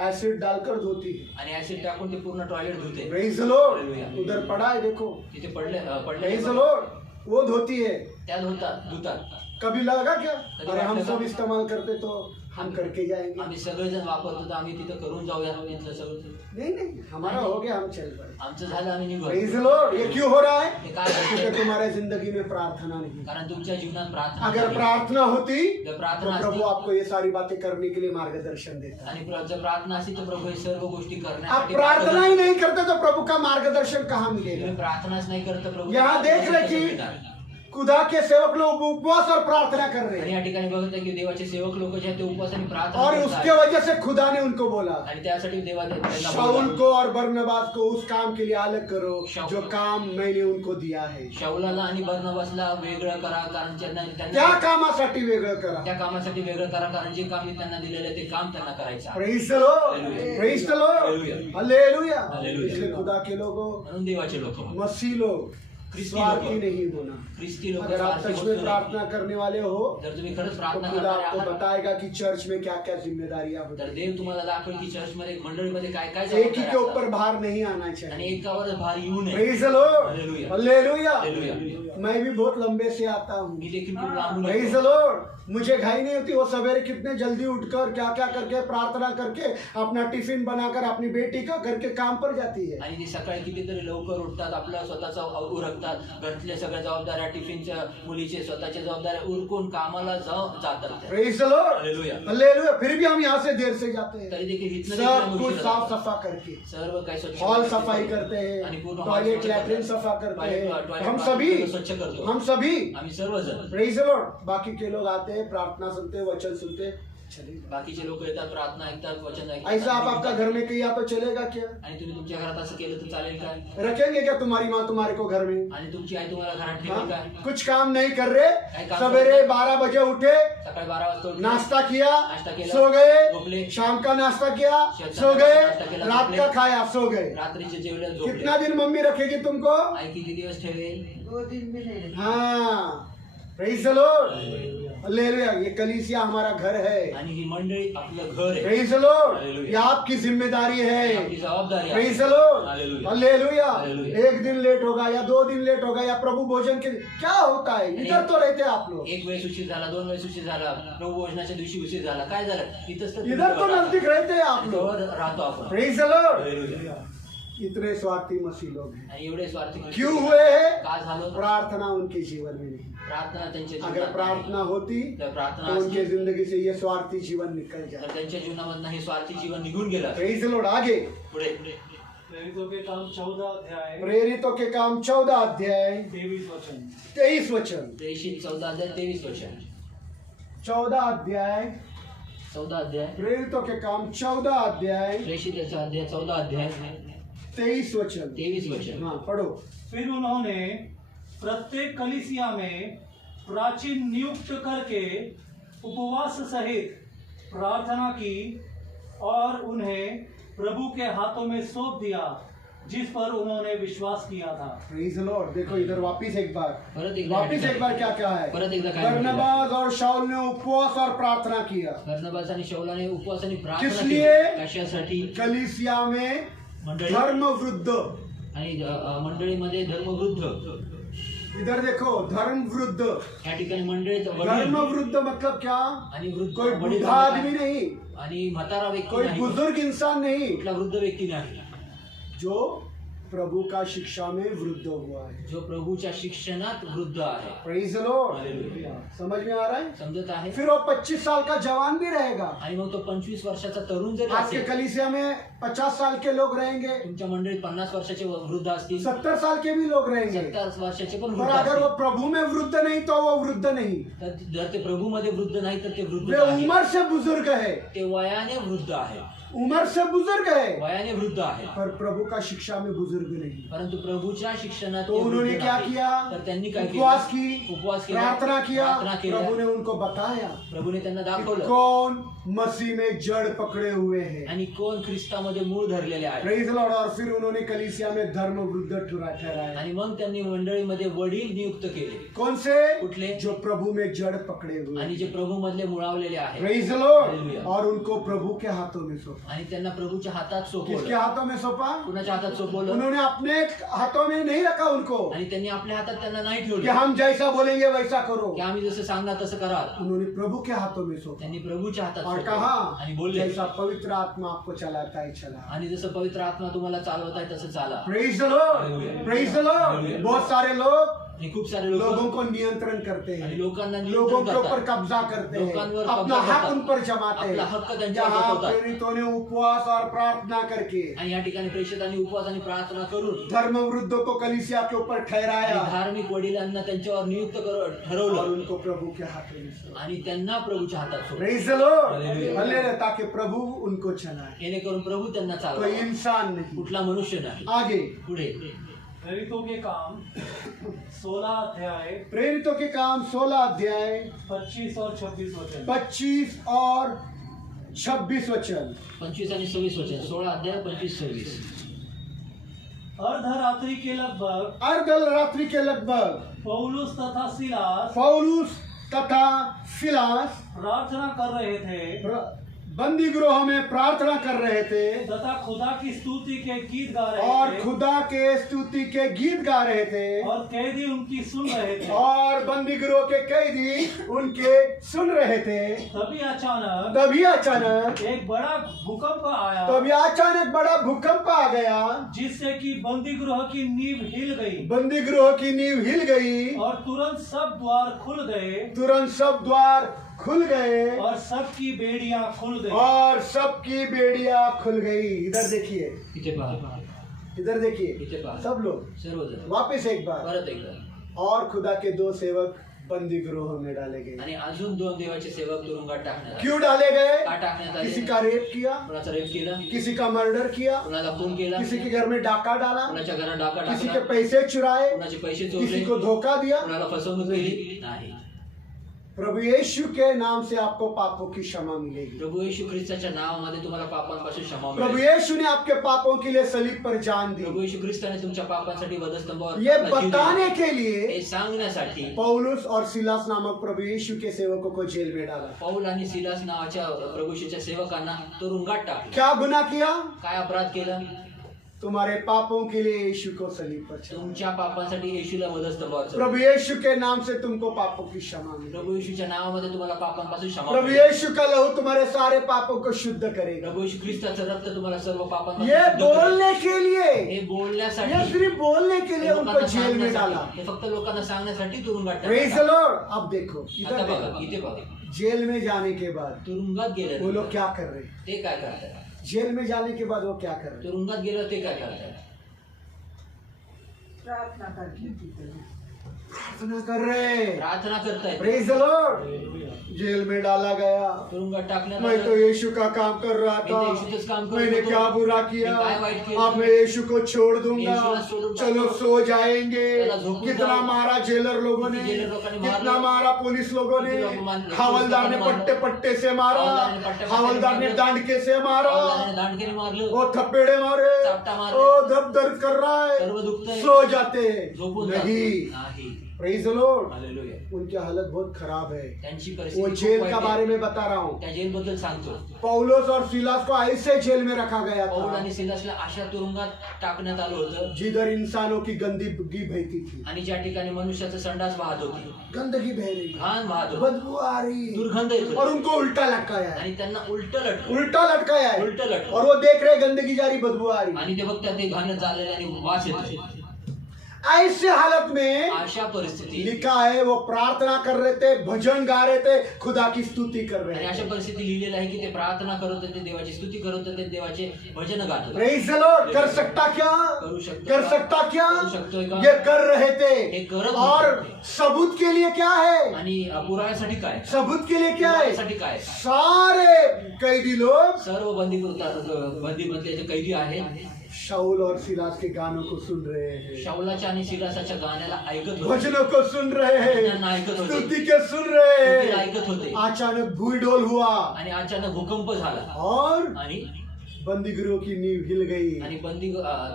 एसिड डालकर धोती है। आणि ऍसिड टाकून ते पूर्ण टॉयलेट धुते. Praise the Lord, hallelujah. उधर पड़ा है देखो, तिथे पडले प्रेज द लॉर्ड, वो धोती है। त्या धुतात. कभी लगा क्या? कभी अरे हम लगा? सब इस्तेमाल करते तो हम करके जाएंगे। आम्ही सगळेजण वापरतो तर आम्ही तिथं करून जाऊया इथलं सगळं. नहीं नहीं, हमारा हो गया, हम चल पड़े। आमचं झालं, आम्ही निघू. Praise the Lord. ये क्यों हो रहा है? हे काय होतंय? क्योंकि तुम्हारे जिंदगी में प्रार्थना नहीं। कारण तुमच्या जीवनात प्रार्थना अगर नाही. प्रार्थना होती जर तो प्रार्थना प्रभु असती आपको ये सारी बातें करने के लिए मार्गदर्शन देता। आणि जर प्रार्थना असती तर प्रभू हे सर्व गोष्टी आप करण्यासाठी प्रार्थना ही नहीं करते तो प्रभु का मार्गदर्शन कहाँ मिलेगा? तुम्ही प्रार्थनाच नाही करत तर प्रभू यहाँ देख रहे कि खुदा के सेवक लोग उपवास और प्रार्थना कर रहे आणि हैं, या ठिकाणी बघत आहे की देवाचे सेवक लोक जे आहेत ते उपवास आणि प्रार्थना और करतात. उसके वजह से खुदा ने उनको बोला, आणि त्यासाठी देवा त्यांना शाऊल बोलला. को और बरनबास को उस काम के लिए अलग करो शाऊल. जो काम मैंने उनको दिया है। शाऊलाला आणि बर्नबासला वेगळं करा, कारण त्या त्यांना कामासाठी वेगळं करा। त्या कामासाठी वेगळं करा, कारण जे काम मी त्यांना दिलेलं आहे ते काम त्यांना करायचं आहे. Praise the Lord, hallelujah. Praise the Lord, hallelujah. Hallelujah. Hallelujah. इसलिए खुदा के लोगों, म्हणून देवाचे लोक मसीह लोग, ख्रिस्ती स्वार्थी लोक नहीं होना। ख्रिस्ती लोक अगर आप स्वार्थी सच वस्तू में नाही. प्रार्थना करने वाले हो जर तुम्ही खरंच तो प्रार्थना खुदा करणारे आपको आहात बताएगा कि चर्च में क्या क्या जिम्मेदारियां तर होती देव तुम्हाला दाखवेल की चर्च मध्ये मंडळीमध्ये काय काय हैं। एक ही जबाबदाऱ्या के असतात. ऊपर भार नहीं आना आणि चाहिए। एकावर भार येऊ नये. Praise the Lord, hallelujah. Hallelujah. Hallelujah. मैं भी बहुत लंबे से आता हूँ। मी देखील खूप लांबून प्रेज येतो. The Lord. मुझे घाई नहीं होती, वो सवेरे कितने जल्दी उठकर क्या क्या करके प्रार्थना करके अपना टिफिन बनाकर अपनी बेटी का घर के काम पर जाती है। आणि ते सकाळी कितीतरी लवकर उठतात, आपलं स्वतःचं उरकतात, घरातल्या सगळ्या जबाबदाऱ्या, टिफिनच्या, मुलीचे स्वतःच्या जबाबदाऱ्या उरकून कामाला जातात त्या. Praise the Lord, hallelujah. Hallelujah. फिर भी हम यहाँ से देर से जाते हैं। तरी देखील इथनं सब देखील कुछ उशिरा साफ जातात. सफा करके सर्व काही स्वच्छ हॉल करतात. सफाई करते आणि हैं, पूर्ण टॉयलेट हॉल लैट्रिन स्वच्छ सफा करते टॉयलेट- हैं। टॉयलेट हम बाथरूम सभी स्वच्छ करतो. हम सभी आम्ही सर्वजण. Praise the Lord. बाकी के लोग आते हैं, प्रार्थना सुनते हैं, वचन सुनते हैं, चले जाते बाकीचे लोक येतात, प्रार्थना ऐकतात, वचन हैं। ऐसा आप आपका घर में किया तो चलेगा क्या? आणि तुम्ही तुमच्या घरात असं केलं तर चालेल काय? रखेंगे क्या तुम्हारी माँ तुम्हारे को घर में? आणि तुमची आई तुम्हाला घरात ठेवेल हाँ? काय? कुछ काम नहीं कर रहे, काय काम सवेरे करते? 12 बजे उठे, सकाळी 12 वाजता उठले, नाश्ता किया, नाश्ता केला, सो गए, झोपले, शाम का नाश्ता किया, शेवटचा सो गए, नाश्ता केला, रात झोपले. का खाया, सो गए। रात्रीचे जेवले, झोपले. कितना दिन मम्मी रखेगी तुमको? आई किती दिवस ठेवेल? हाँ, प्रेज द लॉर्ड, हालेलुया। ये कलीसिया हमारा घर है। आणि ही मंडळी आपलं घर आहे. Praise the Lord, hallelujah. ये आपकी जिम्मेदारी ही है। आपली जबाबदारी आहे. Praise the Lord, hallelujah. Hallelujah. Hallelujah. एक दिन लेट होगा या 2 दिन लेट होगा या प्रभु भोजन के क्या होता है? इधर तो रहते हैं आप लोग, एक वेळेस उशीर झाला, 2 वेळेस उशीर झाला, प्रभू भोजनाच्या दिवशी उशीर झाला, काय झालं? इथंच तर इधर तो नजदीक रहते हैं आप लोग। जवळ राहतो आपण. Praise the Lord. हालेलुया. इतने स्वार्थी मसीह लोग हैं, आणि एवढे स्वार्थी क्यों हुए हैं? का झालं? प्रार्थना उनके जीवन में नहीं। प्रार्थना त्यांच्या अगर जीवनात प्रार्थना नाही. होती तर प्रार्थना तो उनके असली जिंदगी से ये स्वार्थी जीवन निकल तर जाए। त्यांच्या जीवनामधनं हे स्वार्थी जीवन निघून गेलं. Praise the Lord. आगे पुढे प्रेरितों के काम 14 अध्याय प्रेरितों के काम 14 अध्याय 23 वचन। 23 वचन। प्रेषित 14:23 वचन. 14 अध्याय 14 अध्याय प्रेरितों के काम 14 अध्याय प्रेषित याचा अध्याय 14 अध्याय 23 वचन। 23 वचन. हाँ पढ़ो। फिर उन्होंने प्रत्येक कलीसिया में प्राचीन नियुक्त करके उपवास सहित प्रार्थना की और उन्हें प्रभु के हाथों में सौंप दिया, जिस पर उन्होंने विश्वास किया था। Praise the Lord. देखो इधर वापिस एक बार, परत एकदा वापिस एक बार क्या क्या है? परत एकदा काय म्हटलं? बरनबास और शाऊल ने उपवास और प्रार्थना किया बरनबास आणि शौलाने उपवास आणि प्रार्थना किस केली. लिए? कशासाठी? कलीसिया में मंडळी धर्म वृद्ध। आणि मंडळीमध्ये धर्मवृद्ध. इधर देखो, धर्म वृद्ध। या ठिकाणी मंडळीत धर्म वडील वृद्ध मतलब क्या? आणि वृद्ध कोई वडील बूढ़ा आदमी नहीं, आणि म्हातारा व्यक्ती कोई नाही, बुजुर्ग इंसान नहीं, कुठला वृद्ध व्यक्ती नाही, जो प्रभु का शिक्षा में वृद्ध हुआ है। जो प्रभूच्या शिक्षणात वृद्ध आहे. Praise the Lord. हालेलुया. समझ में आ रहा है? समजत आहे. फिर वो 25 साल का जवान भी रहेगा। आणि मग तो 25 वर्षाचा तरुण जरी आपके असेल, कलीसिया में 50 साल के लोग रहेंगे, तुमच्या मंडळीत 50 वर्षाचे वृद्ध असतील, 70 साल के भी लोग रहेंगे। 70 वर्षाचे पण पर वृद्ध अगर वो असतील. प्रभु में वृद्ध नहीं तो वो वृद्ध नहीं, तर जर ते प्रभू मध्ये वृद्ध नाही तर ते वृद्ध वे नाही. उम्र से बुजुर्ग है, ते वयाने वृद्ध आहे, उम्र से बुजुर्ग है, वयाने वृद्ध आहे, पर प्रभु का शिक्षा में बुजुर्ग नहीं। परंतु प्रभूच्या शिक्षणात तो ते उन्होंने वृद्ध क्या नाही. किया? तर त्यांनी काय उपवास केलं? की, उपवास केला, प्रार्थना किया, प्रार्थना केल्या. प्रभु ने उनको बताया प्रभूने त्यांना कि दाखवलं कौन मसीह में जड़ पकड़े हुए हैं। आणि कोण ख्रिस्तामध्ये मूळ धरलेले आहे. Praise the Lord. और फिर उन्होंने कलीसिया में धर्म वृद्ध ठहराया। आणि मग त्यांनी मंडळीमध्ये वडील नियुक्त केले. कौन से? कुठले? जो प्रभु में जड़ पकड़े हुए आणि हैं। जे प्रभू मधले मुळावलेले आहेत. Praise the Lord. हालेलुया. और उनको प्रभु के हाथों में सौंपा। आणि त्यांना प्रभूच्या हातात किसके सोपवलं. हाथों में सौंपा? कुणाच्या हातात सोपवलं? उन्होंने अपने हाथों में नहीं रखा उनको आणि त्यांनी आपल्या हातात त्यांना नाही कि ठेवलं हम जैसा बोलेंगे वैसा करो। की आम्ही जसं सांगणार तसं करा. उन्होंने प्रभु के हाथों में सौंपा त्यांनी प्रभूच्या हातात और सोपवलं. कहा आणि बोलले जैसा पवित्र आत्मा आपको चलाता है चला। आणि जसं पवित्र आत्मा तुम्हाला चालवत आहे तसं चाला. Praise the Lord. Hallelujah. Praise the Lord. Hallelujah. बहुत सारे लोग आणि खूप सारे लोक लोगों को नियंत्रण करते आणि हैं, लोकांना लोगों नियंत्रण के ऊपर करतात. कब्जा करते हैं, लोकांवर अपना कब्जा हक करतात. उन पर जमाते आपला हैं। हक्क त्यांच्यावर जहाँ जमवतात. प्रेरितों ने उपवास और प्रार्थना करके आणि या ठिकाणी प्रेषितांनी उपवास आणि प्रार्थना करून धर्म वृद्धों को कलीसिया के ऊपर आणि ठहराया धार्मिक वडिलांना त्यांच्यावर नियुक्त और ठरवलं उनको प्रभु के हाथों में सौंपा। आणि त्यांना प्रभूच्या हातात सोडलं. Praise the Lord. Hallelujah. Hallelujah. ताकि प्रभु उनको चलाए, जेणेकरून प्रभू त्यांना कोई चालवा. इंसान नहीं। कुठला मनुष्य नाही. आगे पुढे प्रेरितों के काम 16 अध्याय प्रेरितों के काम 16 अध्याय 25 और 26 वचन। 25 और 26 वचन। 25 आणि 26 वचन. 16 अध्याय 25-26. अर्धरात्रि के लगभग अर्धरात्रि के लगभग पौलुस तथा सिलास पौलुस तथा सिलास प्रार्थना कर रहे थे बंदी गृह में प्रार्थना कर रहे थे तथा खुदा की स्तुति के गीत गा रहे और थे खुदा के स्तुति के गीत गा रहे थे और कैदी उनकी सुन रहे थे। और बंदी गृह के कैदी उनके सुन रहे थे। तभी अचानक एक बड़ा भूकंप आया तभी अचानक बड़ा भूकंप आ गया जिससे कि बंदी गृह की नींव हिल गई बंदी गृह की नींव हिल गई और तुरंत सब द्वार खुल गए तुरंत सब द्वार खुल गए और सबकी बेड़ियां खुल गई। और सबकी बेड़ियां खुल गई। इधर देखिए इथे पहा, इधर इथे देखिए पहा. सब लोग सर्वजण वापस एक बार परत एकदा. और खुदा के 2 सेवक बंदी गृह में डाले गए। आणि अजून 2 देवाचे सेवक तुरुंगात टाकण्यात आले. क्यों डाले गए? का टाकण्यात आले? किसी का रेप किया, कुणाचा रेप केला, किसी का मर्डर किया, कुणाला खून केला, किसी के घर में डाका डाला, कुणाच्या घरात डाका किसी के टाकला, पैसे चुराए, कुणाचे पैसे किसी चोरले, को धोखा दिया। कुणाला फसवणूक केली नाही. प्रभु यीशु के नाम से आपको पापों की क्षमा मिलेगी। प्रभू येशू ख्रिस्ताच्या नावामध्ये तुम्हाला पापांपासून क्षमा प्रभु मिळेल. यीशु ने आपके पापों के लिए सलीब पर जान दी। प्रभू येशू ख्रिस्ताने तुमच्या पापांसाठी वधस्तंभावर ये आपला जीव दिला. बताने के लिए हे सांगण्यासाठी पौलुस और सिलास नामक प्रभु यीशु के सेवकों को जेल में डाला। पौल आणि सिलास नावाच्या प्रभू येशूच्या सेवकांना तुरुंगात टाकले. क्या गुनाह किया? काय अपराध केला? तुम्हारे पापों के लिए यीशु को सलीब पर चढ़ाया। तुमच्या पापांसाठी येशूला वधस्तंभावर चढवले. प्रभु यीशु के नाम से तुमको पापों की क्षमा मिलेगी। प्रभू येशूच्या नावामध्ये तुम्हाला पापांपासून क्षमा प्रभु मिळेल. यीशु का लहू तुम्हारे सारे पापों को शुद्ध करेगा। प्रभू येशू ख्रिस्ताचं रक्त तुम्हाला सर्व पापांपासून ये शुद्ध करेल. बोलने के लिए, हे बोलण्यासाठी, ये सिर्फ बोलने के लिए हे उनको लोकांना जेल में डाला। सांगण्यासाठी, हे फक्त लोकांना सांगण्यासाठी तुरुंगात प्रेज द टाकले. लॉर्ड। अब देखो आता इधर बघा, देखो, इथे बघा, जेल में जाने के बाद तुरुंगात गेले वो लोग क्या कर रहे हैं? ते काय करतात? जेल में जाने के बाद वो क्या कर रहे हैं? तुरुंगात गेलं ते काय करतात? प्रार्थना कर रहे हैं। प्रार्थना करतायत. Praise the Lord. जेल में डाला गया। तुरुंगात टाकण्यात मैं तो आलं. यीशु का काम कर रहा मैं तो यीशुचंच था, काम करत मैंने होतो. क्या बुरा किया, मी काय वाईट केलं? अब मैं यीशु को छोड़ दूंगा, यीशुला सोडून चलो टाकतो. सो जाएंगे। चला झोपून कितना जाऊ. मारा जेलर लोगों ने, किती जेलर लोकांनी मारलं. कितना मारा पुलिस लोगों ने, किती लोकं मारलं. हवलदार ने पुलिस लोकांनी पट्टे पट्टे से मारा, हवलदार ने पट्टे-पट्टे हवलदार ने मारलं. दांडके से मारा, हवलदाराने दांडकेने मारलं. वो थप्पेड़े मारे, चापटा मारले. ओ दब दर्द कर रहा सर्व है, दुखतंय. सो जाते झोपून नहीं। नाही. Praise the Lord. हालेलुया. उनकी हालत बहुत खराब है। त्यांची वो परिस्थिती जेल खूप का वाईट बारे आहे. में बता रहा हूँ। त्या जेल बद्दल सांगतो. पौलुस और सिलास को ऐसे जेल में रखा गया पौल था आणि सिलासला अशा तुरुंगात टाकण्यात आलं होतं जिधर इंसानों की गंदगी बहती थी। आणि ज्या ठिकाणी मनुष्याचं संडास वाहत होती, गंदगी बह रही, घाण वाहत होती, बदबू आ रही, दुर्गंध येत और होती. उनको उल्टा लटकाया है। आणि त्यांना उलट लटकलं. उल्टा लटकाया है उलट लटकलं. और वो देख रहे गंदगी जा रही, बदबू आ रही। आणि ते बघतात ते घाण झालेले आणि वास येतो. ऐसे हालत में अशा परिस्थितीत लिखा है वो प्रार्थना कर रहे थे, भजन गा रहे थे, खुदा की स्तुति कर रहे आणि अशा थे। परिस्थिती लिहिलेलं आहे की ते प्रार्थना करत होते, देवाची स्तुती करत होते, देवाचे भजन गात होते. Praise the Lord. कर सकता क्या? करू शकतो कर का? सकता क्या? करू शकतोय का? ये कर रहे हे थे। करत और होते. सबूत के लिए क्या है? आणि पुराव्यासाठी काय? सबूत के लिए क्या है? पुराव्यासाठी काय? सारे कैदी लोग सर्व बंदीमधले कैदी आहेत शाऊल और सिलास के गानों को सुन रहे हैं, शाऊलाच्या आणि सिलासाच्या गाण्याला ऐकत होते. भजनों को सुन रहे भजनांना हैं, ऐकत होते. स्तुति के सुन रहे स्तुतीला हैं। ऐकत होते. अचानक भूडोल हुआ आणि अचानक भूकंप झाला और आणि बंदी गृह की नींव हिल गई आणि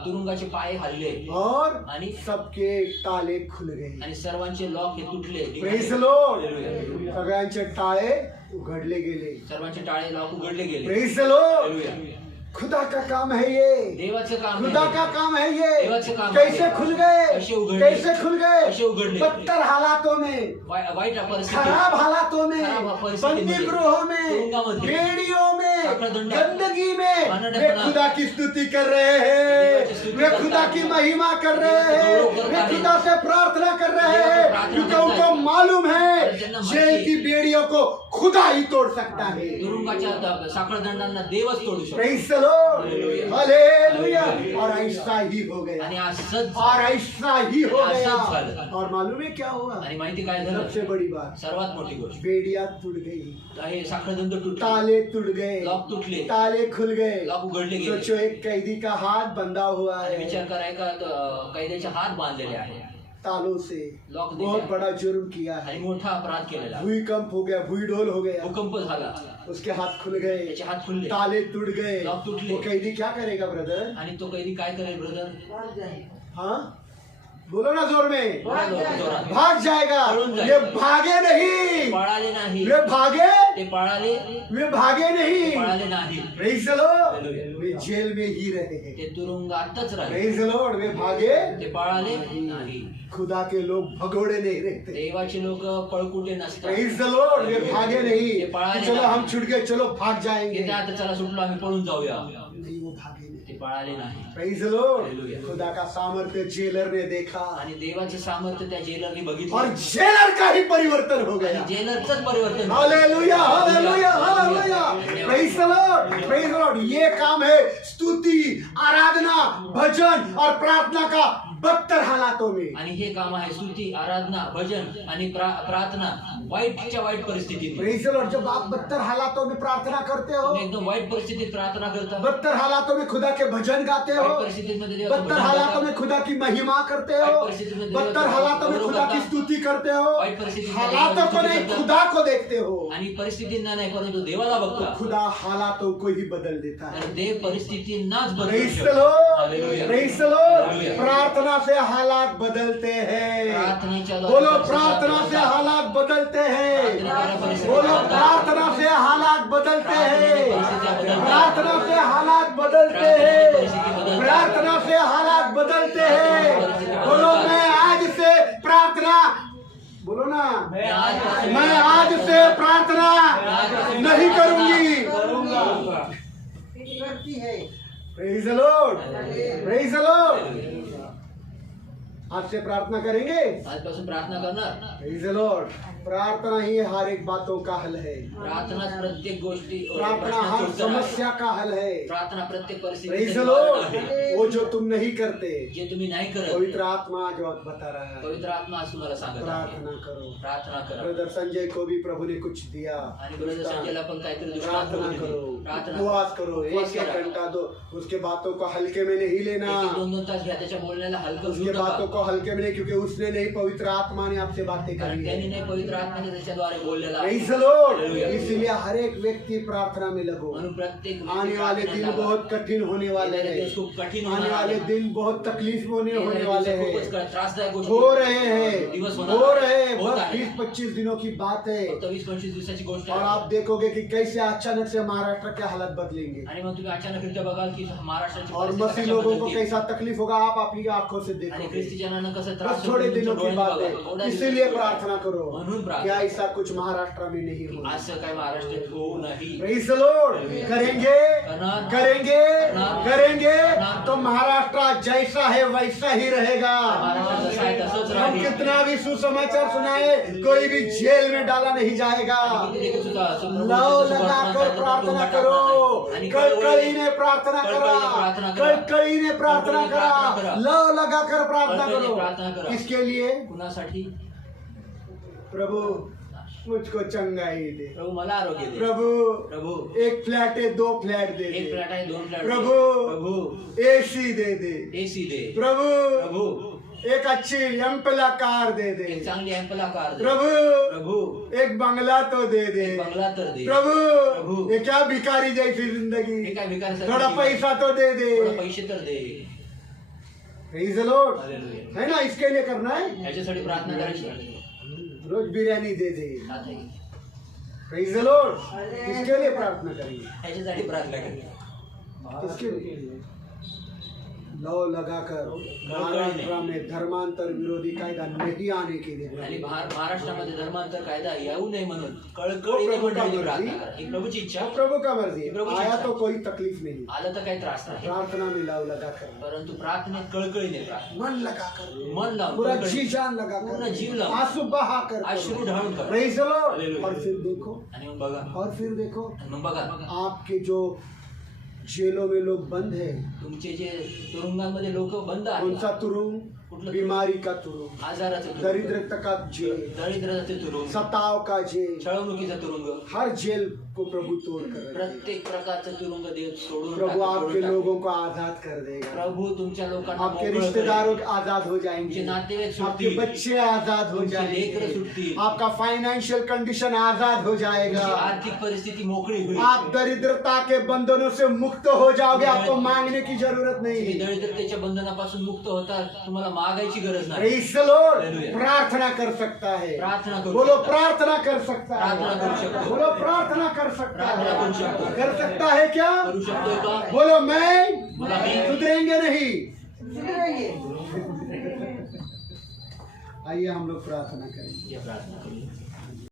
तुरुंगाचे पाय हल्ले और आणि सबके ताले खुल गए। आणि सर्वांचे लॉक हे तुटले. Praise the Lord. हालेलुया. सगळ्यांचे टाळे उघडले गेले। सर्वांचे टाळे लॉक उघडले गेले. Praise the Lord. हालेलुया. खुदा का काम है ये, देवाचं काम खुदा आहे. का काम है ये। देवाचं काम कैसे आहे. खुल गए, कसे उघडले. कैसे खुल गए? कसे उघडले. बदतर हालातों में, वाईट परिस्थिती, खराब हालातों में, खराब परिस्थितीमध्ये, बंदी गृहों में, तुरुंगामध्ये, बेड़ियों में, साखळदंडात, गंदगी में घाणेरडेपणा, वे खुदा की स्तुति कर रहे देवाची हैं, स्तुति वे करतात. खुदा की महिमा कर रहे हैं, गौरव करतात. वे खुदा से प्रार्थना कर रहे देवाची हैं, प्रार्थना क्योंकि करतात. उनको मालूम है और ज्यांना जेल माहिती की बेड़ियों को खुदा ही तोड़ सकता है। तुरुंगाच्या साखळदंडांना देवच तोडू शकतो. Praise the Lord. Hallelujah. Hallelujah. और ऐसा ही हो गया, आणि असंच और ऐसा ही हो आणि गया। असंच झालं. और मालूम है क्या हुआ? आणि माहिती काय झालं? सबसे बड़ी बात, सर्वात मोठी गोष्ट, बेड़ियां टूट गई, हे साखळदंड तुटले, ताले टूट गए, लॉक तुटले, ताले खुल गए। लॉक उघडले गेले. सोचो एक कैदी का हाथ बंधा हुआ आणि है, विचार कराय का कैद्याचे हात बांधलेले आहे. तालों से लॉक बहुत दिया बड़ा जुर्म किया आणि है। मोठा अपराध केलेला, भूकंप हो गया, भूडोल हो गया, भूकंप झाला, उसके हाथ खुल गए, त्याचे हात खुलले ताले टूट गए। लॉक टूटले। वो कैदी क्या करेगा ब्रदर? आणि तो कैदी काय करेल ब्रदर? हाँ बोलो ना जोर में, जोरात भाग जाएगा। पळून जाईल. ये भागे नहीं, पळाले नाही, वे भागे, ते पळाले, वे भागे नहीं। पळाले नाही, प्रेज द लॉर्ड, हालेलुया. वे जेल में ही रहे। ते तुरुंगातच राहिले, प्रेज द लॉर्ड, वे भागे ते पळाले नाही। खुदा के लोग भगोड़े नहीं रहते। देवाचे लोक पळकुटे नसतात, प्रेज द लॉर्ड, वे भागे नहीं ते पळाले कि चलो नाही. हम छूट गए, चलो भाग की जाएंगे। ते आता चला सुटलो आम्ही पळून जाऊया, नहीं, वो भागे नहीं। ते पळाले नाही। Praise the Lord, hallelujah. खुदा का सामर्थ्य जेलर ने देखा आणि देवाचे सामर्थ्य त्या जेलरने और बघितलं, जेलर का ही परिवर्तन हो आणि गया। जेलरचंच परिवर्तन झालं. Hallelujah, hallelujah, hallelujah. Praise the lord, praise the Lord. ये काम है स्तुति, आराधना, भजन और प्रार्थना का बदतर हालातों में। आणि हे काम आहे स्तुती, आराधना, भजन आणि प्रार्थना वाईटच्या वाईट परिस्थितीत। प्रेज द लॉर्ड, जब आप बदतर हालातों में प्रार्थना करते हो, तुम्ही एकदम वाईट परिस्थितीत प्रार्थना करता, बदतर हालातों में खुदा के भजन गाते हो, वाईट परिस्थितीमध्ये देवाचं बदतर भजन हालातों करता, में खुदा की महिमा करते हो, वाईट परिस्थितीमध्ये बदतर देवाचं हालातों में गौरव खुदा की करता, स्तुति करते हो, वाईट परिस्थितीमध्ये हालातों देवाची को स्तुती नहीं करता, खुदा को देखते हो, आणि परिस्थितींना नाही परंतु देवाला तो बघता, खुदा हालातों को ही बदल देता है। तर देव परिस्थितींनाच बदलू प्रेज द शकतो। Lord, hallelujah. Praise the Lord. Hallelujah. प्रार्थना से हालात बदलते हैं। प्रार्थनेच्या द्वारे बोलो परिस्थिती प्रार्थना से बदलतात. हालात बदलते हैं। प्रार्थनेद्वारे परिस्थिती बोलो बदलतात. प्रार्थना से हालात बदलते हैं। प्रार्थनेची परिस्थिती बदलतात. प्रार्थना से हालात बदलते हैं। प्रार्थना से हालात बदलते हैं। बोलो मैं आज से प्रार्थना, बोलो ना, मैं आज मैं आज से प्रार्थना नहीं करूंगी। करूंगा। Praise the lord, praise the Lord. आज से प्रार्थना करेंगे। आजपासून प्रार्थना करणार। Praise the Lord. प्रार्थना ही हर एक बातों का हल है। प्रार्थना प्रत्येक गोष्टी प्रार्थना हर समस्या का हल है। प्रार्थना प्रत्येक प्रेज परिस्थितीत द लॉर्ड। वो जो तुम नहीं करते, जे तुम्ही नाही करत, पवित्र आत्मा जो बता रहा है, पवित्र आत्मा आज तुम्हाला सांगत आहे, प्रार्थना करो। प्रार्थना करा। ब्रदर संजय को भी प्रभु ने कुछ दिया। आणि ब्रदर संजयला पण काहीतरी दुष्ट प्रार्थना आत्मा करो, होती. प्रार्थना उपवास करो, उपवास एक करा. घंटा दो। उसके बातों को हल्के में नहीं लेना, एक 2 तास घ्या त्याच्या बोलण्याला हलकं उसके घेऊ बातों नका, को हल्के में नहीं, क्योंकि उसने नहीं, पवित्र आत्मा ने आपसे बातें कारण करी त्यांनी है। नाही पवित्र आत्म्याने त्याच्याद्वारे बोललेला आहे. Praise the Lord. हालेलुया. इसलिए हर एक व्यक्ति प्रार्थना में लगो। म्हणून प्रत्येक आने वाले दिन बहुत कठिन होने वाले येणारे हैं। दिवस खूप कठीण आने होणार वाले आहेत. दिन बहुत तकलीफ होने येणारे वाले दिवस हैं, खूपच त्रासदायक गोष्टी हो रहे हैं, दिवस होणार हो रहे हैं। होत बस आहे. 20-25 दिनों की बात है, फक्त 20-25 दिवसाची गोष्ट और आहे. आप देखोगे कि कैसे अचानक से महाराष्ट्र के हालत बदलेंगे, आणि मग तुम्ही अचानकरित्या बघाल की महाराष्ट्राची और परिस्थिती मसीह कशा लोगों को बदलते. कैसा तकलीफ होगा, आप अपनी आंखों से आणि देखोगे। ख्रिस्ती जनांना कसं त्रास बस थोड़े होतो, दिनों तुमच्या की डोळ्याने बात बघा. थोड्या है, दिवसाची इसीलिए गोष्ट आहे. प्रार्थना करो म्हणून कि प्रार्थना. ऐसा कुछ महाराष्ट्र में नहीं होगा। असं काय महाराष्ट्रात होऊ नाही. Praise the Lord. करेंगे, करणार. करेंगे, करणार. करेंगे करणार. तो महाराष्ट्र जैसा है वैसा ही रहेगा। महाराष्ट्र जसा आहे तसंच हम राहील. कितना भी सुसमाचार सुनाए, कोई भी जेल में डाला नहीं जाएगा। किती देखील सुद्धा असं प्रभूचं लव सुभाषमान लगाकर करतो, प्रार्थना तो करो, टाकणार नाही. आणि कड़कड़ीने प्रार्थना कड़कड़ीने प्रार्थना करा, करा. कड़कड़ीने प्रार्थना कड़कड़ीने प्रार्थना करा, करा. लव लगाकर प्रार्थना कड़कड़ीने प्रार्थना करो। करा. किसके लिए? कुणासाठी? प्रभु मुझको चंगाई दे, प्रभू मला आरोग्य दे. प्रभु प्रभू एक फ्लैट है 2 फ्लैट दे एक दे, फ्लॅट आहे 2 फ्लॅट प्रभू प्रभू एसी दे दे, एसी दे. प्रभु प्रभू एक अच्छी एम्पला कार दे दे, एक चांगली अँपला कार दे. प्रभु प्रभू एक बंगला तो दे दे, एक बंगला तर दे. प्रभु प्रभु ये क्या भिखारी जैसी हे जिंदगी, काय भिकाऱ्यासारखी थोड़ा जीवन. पैसा तो दे दे। थोडं पैसे तर दे. Praise the Lord. हालेलुया. है ना, इसके लिए करना है। ह्याच्यासाठी प्रार्थना करायची. रोज बिरयानी दे दे। आता हे. Praise the Lord. इसके लिए प्रार्थना करेंगे। ह्याच्यासाठी प्रार्थना करायची. किसके लिए? लौ लगाकर महाराष्ट्र में धर्मांतर विरोधी कायदा नहीं आने के लिए आणि महाराष्ट्रामध्ये धर्मांतर कायदा येऊ नये म्हणून कळकळीने मंडळींनी प्रार्थना करा. ही प्रभूची इच्छा. वो प्रभु का मर्जी प्रभु है। की आया इच्छा. तो कोई तकलीफ नहीं, आलं तर काही त्रास नाही, प्रार्थना में लव लगाकर, परंतु प्रार्थनेत कळकळीने प्रार्थना. मन लगाकर, मन लावून पूरा कळकळीने. जी जान पूर्ण लगाकर, जीव लावून. आंसू बहाकर, अश्रू ढाळून करा. Praise the Lord. हालेलुया. और फिर देखो, आणि मग बघा, और फिर देखो, आणि मग बघा आपके जो जेलों में लोग बंद है, तुमचे जे तुरुंगांमध्ये लोक बंद कौन सा आहेत, तुरुंग? कुठलं? बीमारी का तुरुंग, आजाराचं तुरुंग, दरिद्रता का जेल, दरिद्राचे तुरुंग, सताव का जेल, छळवणुकीचा तुरुंग, हर जेल को प्रभु तोड़ कर रखेगा। प्रत्येक प्रकारचं तुरुंग देव सोडून प्रभु टाकेल, आपके तोडून टाकेल. लोगों को आजाद कर देगा। प्रभु तुमच्या लोकांना आपके मोकळं रिश्तेदारों करेल. आजाद हो जाएंगे, तुमचे नातेवाईक आपके सुटतील, बच्चे आजाद हो तुमचे लेकरं जाएंगे, सुटतील, आपका फाइनेंशियल कंडीशन आजाद हो तुमची जाएगा, आर्थिक परिस्थिती मोकळी होईल. आप दरिद्रता के बंधनों से मुक्त हो जाओगे, आपको मांगने की जरूरत तुम्ही नहीं। दरिद्रतेच्या बंधनापासून मुक्त होतात, तुम्हाला मागायची गरज नाही. Praise the Lord. Hallelujah. प्रार्थना कर सकता है, प्रार्थना करू बोलो शकता. प्रार्थना कर सकता है, प्रार्थना करू शकतो. बोलो प्रार्थना कर सकता प्रार्थना है, करू शकतो. कर सकता है क्या? करू शकतोय का? बोलो मैं बोला मी. सुधरेंगे नहीं, आइए हम लोग प्रार्थना करेंगे। या प्रार्थना करूया.